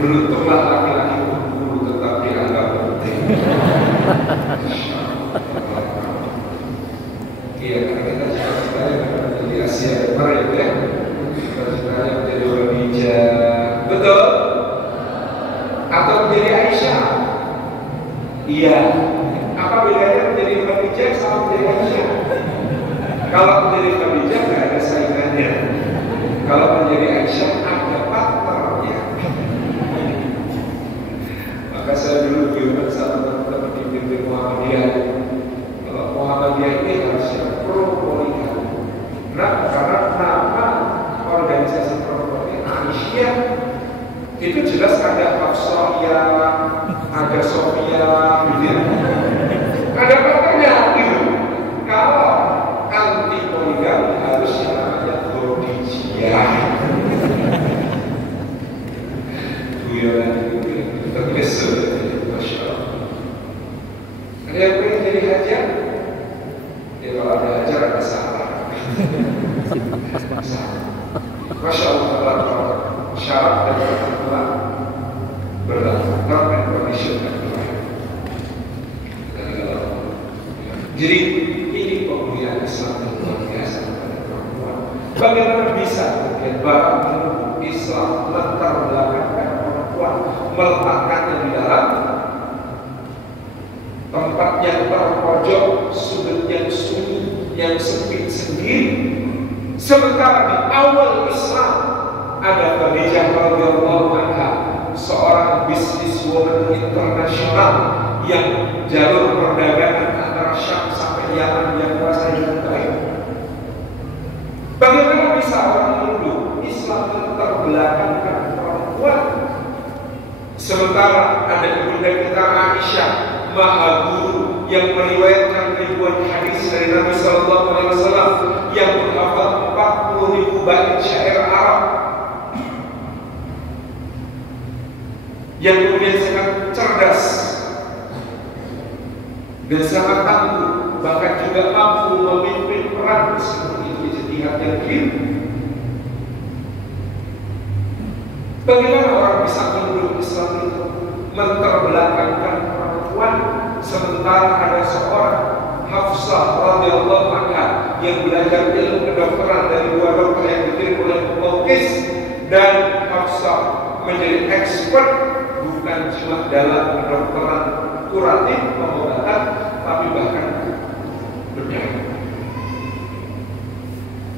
Beruntunglah laki-laki guru tetap dianggap penting. Iya, karena kita sekali menjadi Asia Maryam ya. Kita sekali menjadi Khadijah, betul? Atau menjadi Aisyah? Iya. Apa bedanya menjadi Khadijah sama menjadi Aisyah? Kalau menjadi Khadijah nggak ada saingannya. Kalau menjadi Aisyah ada partnernya. Maka saya dulu bilang sama teman-teman di Pintu Muhammadiyah, kalau Muhammadiyah ini harusnya pro poligami. Nah, karena nama organisasi pro poligami Aisyah itu jelas ada Hafsah, ada Sofia, gitu. Ada partnernya gitu. Kalau anti poligami harusnya namanya Khadijah. Guyonan itu terbiasa, Masya Allah. Ada yang pengen jadi hajar? Ya kalau ada hajar ada salah. Masya Allah, syarat dan ketentuan berlaku dan condition dan jadi ini pemulihan Islam yang luar biasa pada perempuan. Bagaimana bisa barang Islam latar belakangkan perempuan, meletakkannya di dalam tempat yang terpojok, sudut yang sunyi, yang sempit sendiri. Sementara di awal Islam ada Khadijah radhiyallahu anha, seorang businesswoman internasional yang jalur perdagangan antara Syam sampai Yaman yang kuasai dengan baik. Bagaimana bisa orang Hindu Islam terbelakangkan perempuan? Sementara ada ibunda kita Aisyah, maha guru yang meriwayatkan ribuan ribuan hadis dari Nabi Sallallahu Alaihi Wasallam, yang menghafal 40.000 bait syair Arab, yang kemudian sangat cerdas dan sangat tangguh, bahkan juga mampu memimpin perang meskipun itu ijtihad yang keliru. Bagaimana orang bisa menuduh Islam itu menterbelakangkan perempuan, sementara ada seorang Hafsah radhiyallahu anha yang belajar ilmu kedokteran dari dua dokter yang dikirim oleh Muqawqis, dan Hafsah menjadi expert bukan cuma dalam kedokteran kuratif pengobatan, tapi bahkan bedah.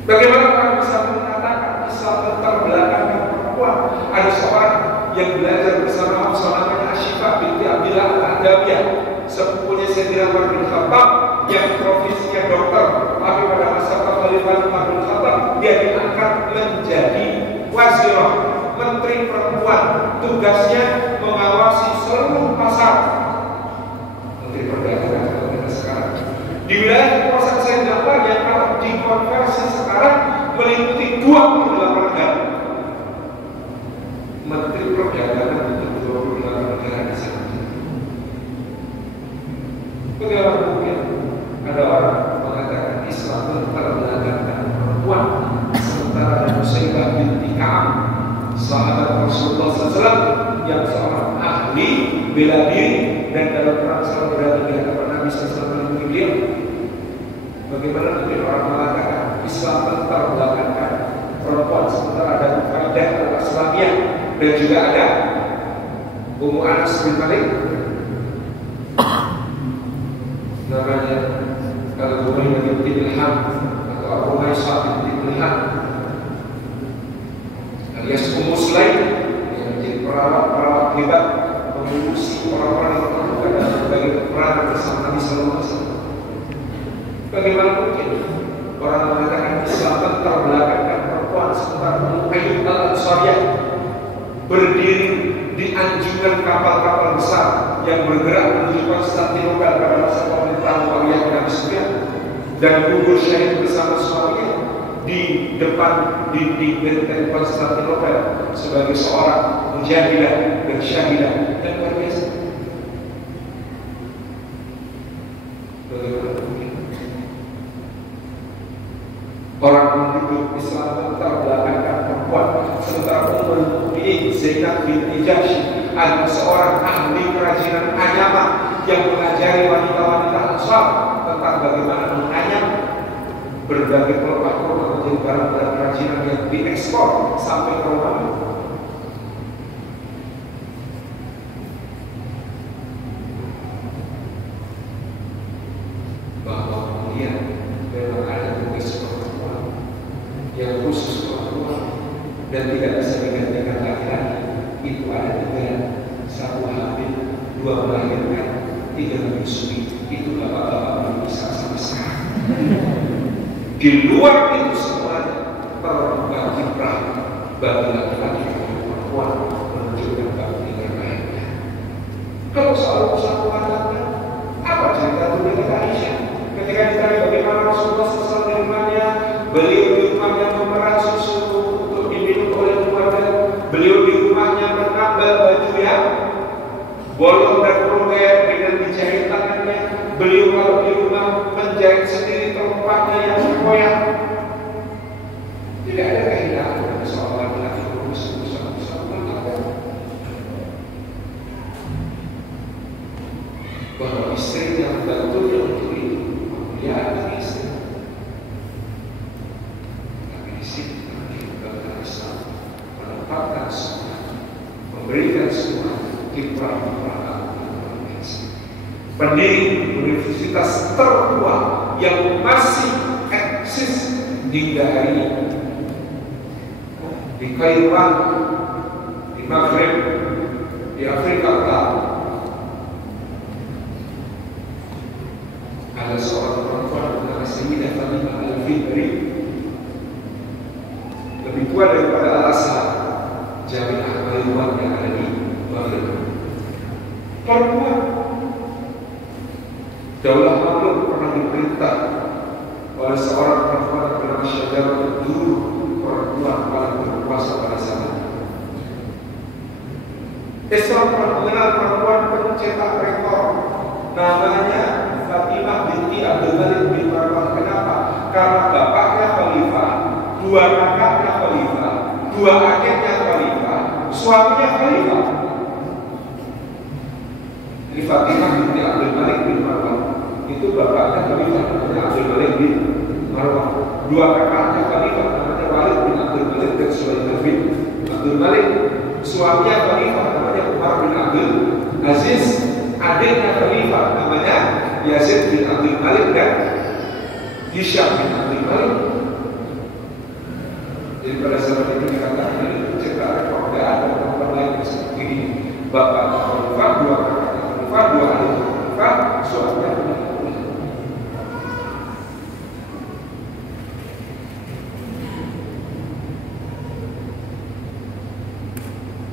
Bagaimana orang bisa mengatakan Islam menterbelakangkan perempuan? Ada seorang yang belajar bersama Hafsah namanya Ashifa binti Abdillah al-Adawiyah, sepupunya Sayyidina Umar bin Khattab yang profesinya dokter, tapi pada masa Khalifah Umar bin Khattab dia diangkat menjadi wazirah, menteri perempuan, tugasnya mengawasi seluruh pasar, menteri perdagangan kalau kita sekarang di wilayah kekuasaan Sayyidina Umar yang kalau dikonversi sekarang meliputi 28 negara. Menteri perdagangan untuk 28 negara di sana. Bagaimana mungkin ada orang mengatakan Islam menterbelakangkan perempuan, sementara ada Nusaybah binti Ka'ab, sahabat Rasulullah SAW, yang seorang ahli bela diri dan dalam perang selalu berada di hadapan Nabi SAW melindungi beliau. Bagaimana mungkin orang mengatakan Islam menterbelakangkan perempuan, sementara ada Faidah al-Aslamiyah dan juga ada Ummu Anas bin Malik, namanya Al-Humaynah binti Ilham atau Al-Humaysah binti Ilham, alias Ummu Sulaim, yang menjadi perawat hebat mengurusi orang-orang yang terluka dalam berbagai peperangan bersama Nabi Sallallahu Alaihi Wasallam. Bagaimana mungkin orang mengatakan Islam menterbelakangkan perempuan, sementara Ummu Ayyub al-Ansariyah berdiri di anjungan kapal-kapal besar yang bergerak menuju Konstantinopel pada masa pemerintahan Muawiyah bin Abi Sufyan, dan gugur syahid bersama suaminya di depan dinding benteng Konstantinopel sebagai seorang mujahidah dan syahidah dan luar biasa. Bagaimana mungkin orang menuduh Islam menterbelakangkan perempuan, sementara Ummul Mukminin Zainab binti Jahsy adalah seorang ahli kerajinan anyaman yang mengajari wanita-wanita Ansar tentang bagaimana menganyam berbagai pelepah-pelepah menjadi barang-barang kerajinan yang diekspor sampai ke Romawi. Bahwa kemudian memang ada tugas perempuan yang khusus perempuan dan tidak bisa digantikan laki-laki. Itu ada 3, 1 hamil, 2 melahirkan, 3 menyusui. Itu bapak-bapak belum bisa sampai sekarang. Di luar itu semuanya terbuka kiprah bagi laki-laki dan perempuan menunjukkan bakti yang lainnya. Kalau soal usaha mengatakan apa cerita dari Aisyah ketika ditanya bagaimana Rasulullah SAW di rumahnya, beliau di rumahnya memerah susu untuk diminum oleh keluarga, beliau di rumahnya menambal baju yang bolong dan bergoyang dengan dijahit tangannya, beliau kalau di rumah menjahit sendiri teropaknya yang bergoyang. Tidak ada kehilangan dari soal laki-laki berusaha mengatakan bahwa istri yang membantunya untuk itu dia adalah istri. Tapi di sini dalam Islam menempatkan semua, memberikan semua kiprah pendiri universitas tertua yang masih eksis hingga hari ini di Kairo, di Maghrib, di Afrika Utara. Ada seorang perempuan bernama Sayyidah Fatimah Al-Fihri, lebih tua daripada Al-Azhar, Jami'ah Al-Iwan yang ada di Maghrib. Perempuan Daulah Mamluk pernah diperintah oleh seorang perempuan bernama Syajarah Dur, perempuan paling berkuasa pada zaman. Islam pernah mengenal perempuan pencetak rekor, namanya Fatimah binti Abdul Malik bin Marwan. Kenapa? Karena bapaknya khalifah, dua kakaknya khalifah, dua adiknya khalifah, suaminya khalifah. Ini Fatimah binti Abdul Malik bin Marwan, itu bapaknya khalifah namanya Abdul Malik bin Marwan. Dua kakaknya khalifah namanya Walid bin Abdul Malik dan Sulaiman bin Abdul Malik. Suaminya khalifah namanya Umar bin Abdul Aziz. Adiknya khalifah namanya Yazid bin Abdul Malik dan Hisham bin Abdul Malik. Jadi pada zaman itu dikatakan ini cerita rekor, tidak ada perempuan lain seperti ini. Bapaknya khalifah, dua kakaknya khalifah, dua adiknya khalifah, suaminya khalifah.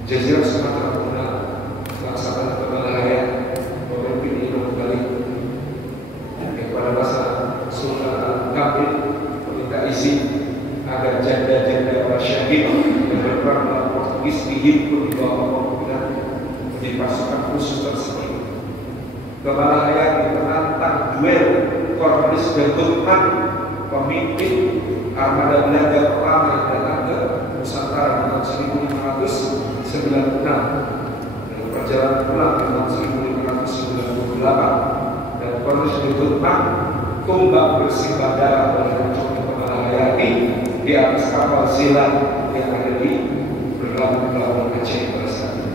Jazirah Sumatera Utara, salah satu kepala daerah pemimpin Imam Malik kepada masa Sultan Al-Kabir meminta izin agar janda-janda para syahid yang berperang melawan Portugis dihimpun di bawah kepemimpinan menjadi pasukan khusus tersebut. Kepala daerah menantang duel Cornelis de Guzman, pemimpin armada Belanda pertama yang datang ke Nusantara di tahun 1596 dan perjalanan pulang di tahun 1598, dan Cornelis de Guzman tumbang bersih darah oleh racun kepala Hayati di atas kapal Zeeland yang ada di Pelabuhan Aceh pada saat itu.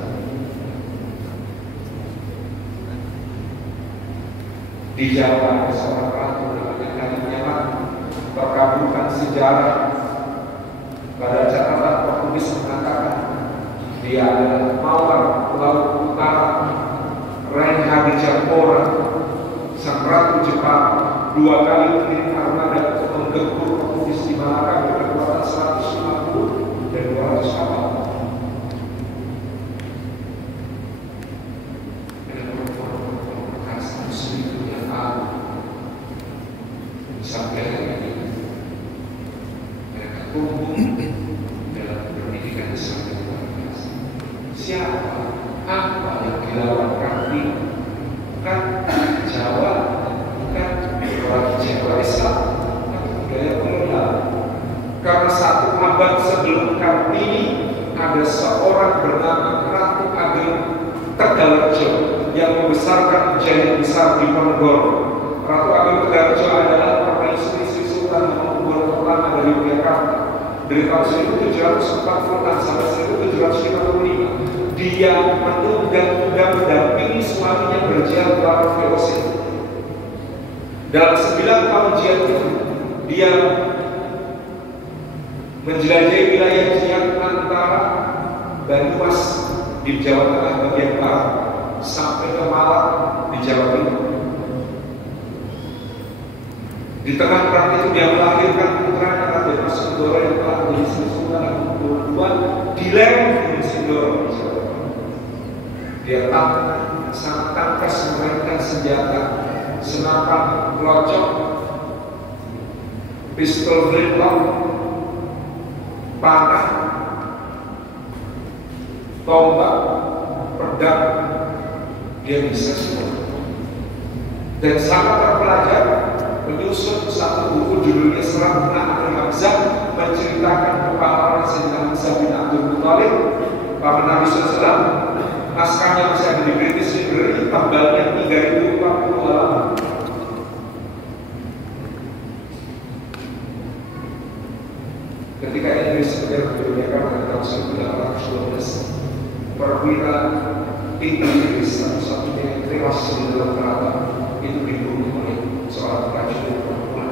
Di Jawa ada seorang ratu namanya Kali Nyaman, perkampungan sejarah. Pada catatan Portugis mengatakan dia adalah mawar laut utara, Reinhard Japora, sang ratu Jepang, dua kali mengirim armada untuk menggempur Portugis di Malaka dengan kekuatan 150 dan 200 kapal. Dan perempuan-perempuan perkasa muslim yang tahu sampai hari ini mereka tumbuh dalam pendidikan Islam yang luar biasa. Siapa? Apa yang dilawan Kartini? Bukan Jawa, bukan orang Jawa Islam, tapi budaya kolonial. Karena satu abad sebelum Kartini ada seorang bernama Ratu Ageng Tegalrejo yang membesarkan mujahid besar di Ponorogo. Ratu Ageng Tegalrejo adalah permaisuri Sri Sultan Hamengkubuwono pertama dari Yogyakarta dari tahun 1740 sampai 1755. Dia menunggang-nunggang mendampingi suaminya berjihad melawan VOC. Dalam 9 tahun jihad itu, dia menjelajahi wilayah jihad antara Banyumas di Jawa Tengah bagian barat sampai ke Malang di Jawa Timur. Di tengah perang itu dia melahirkan putranya Raden Mas Sindoro yang telah menjadi Sultan Hamengkubuwono II di lereng Gunung Sindoro. Dia sangat tangkas memainkan senjata, senapan pelocok, pistol flintlock, panah, tombak, pedang, dia bisa semua. Dan sangat terpelajar, menyusun satu buku judulnya Seramna Abdul Hamzah, menceritakan pepahlawanan Sayyidina Hamzah bin Abdul Muthalib, paman Nabi SAW. Naskahnya masih ada di British Library, tebalnya 3040 halaman. Ketika Inggris merdeka pada tahun 1812, perwira tinggi Inggris satu-satunya yang tewas di dalam perang itu dibunuh oleh seorang prajurit perempuan.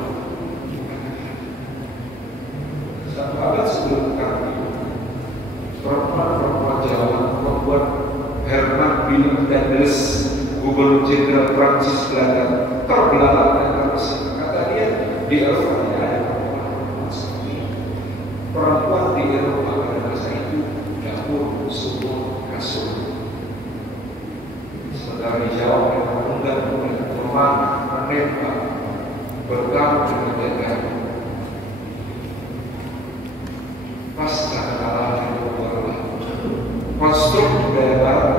Satu abad sebelum Kartini, perempuan-perempuan Jawa membuat Herman Willem Daendels, Gubernur Jenderal Prancis Belanda, terbelalak dan terpesona. Kata dia, di Eropa tidak ada perempuan seperti ini. Perempuan di Eropa pada masa itu dapur, sumur, kasur. Sementara di Jawa mereka menunggang rumah bertamu dengan kami. Pasca kalah itu berlalu. Konstruk budaya barat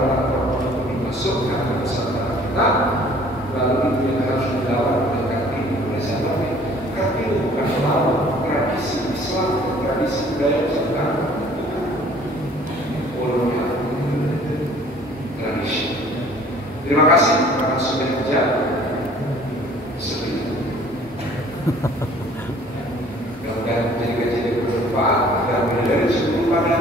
untuk dimasukkan ke Nusantara kita, lalu itu yang harus dilawan oleh Kartini. Oleh siapa? Kartini bukan melawan tradisi Islam, tradisi budaya Nusantara. Kolonial tradisi. Terima kasih karena sudah dijawab. Dan jadi bermanfaat dan dari seluruh pada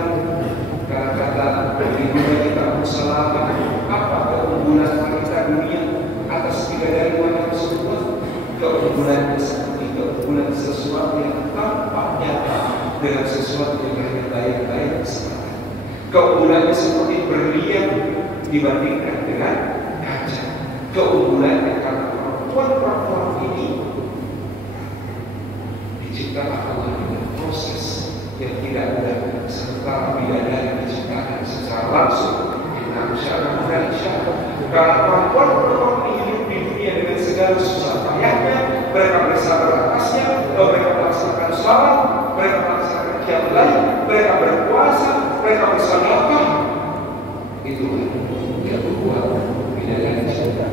kata-kata bagaimana kita bersalaman apa keunggulan kita dunia atas tiga dari wajah tersebut. Keunggulan seperti keunggulan sesuatu yang tampak nyata dengan sesuatu yang lain-lain kesempatan. Keunggulannya seperti berlian dibandingkan dengan kaca. Keunggulannya karena perempuan ini diciptakan Allah dengan proses yang tidak mudah serta bidadari diciptakan secara langsung. Karena perempuan ini hidup di dunia dengan segala susah payahnya, mereka bersabar atasnya, mereka melaksanakan sholat, mereka melaksanakan qiyam lail, mereka berpuasa, mereka bersedekah. Itulah yang membuat bidadari diciptakan.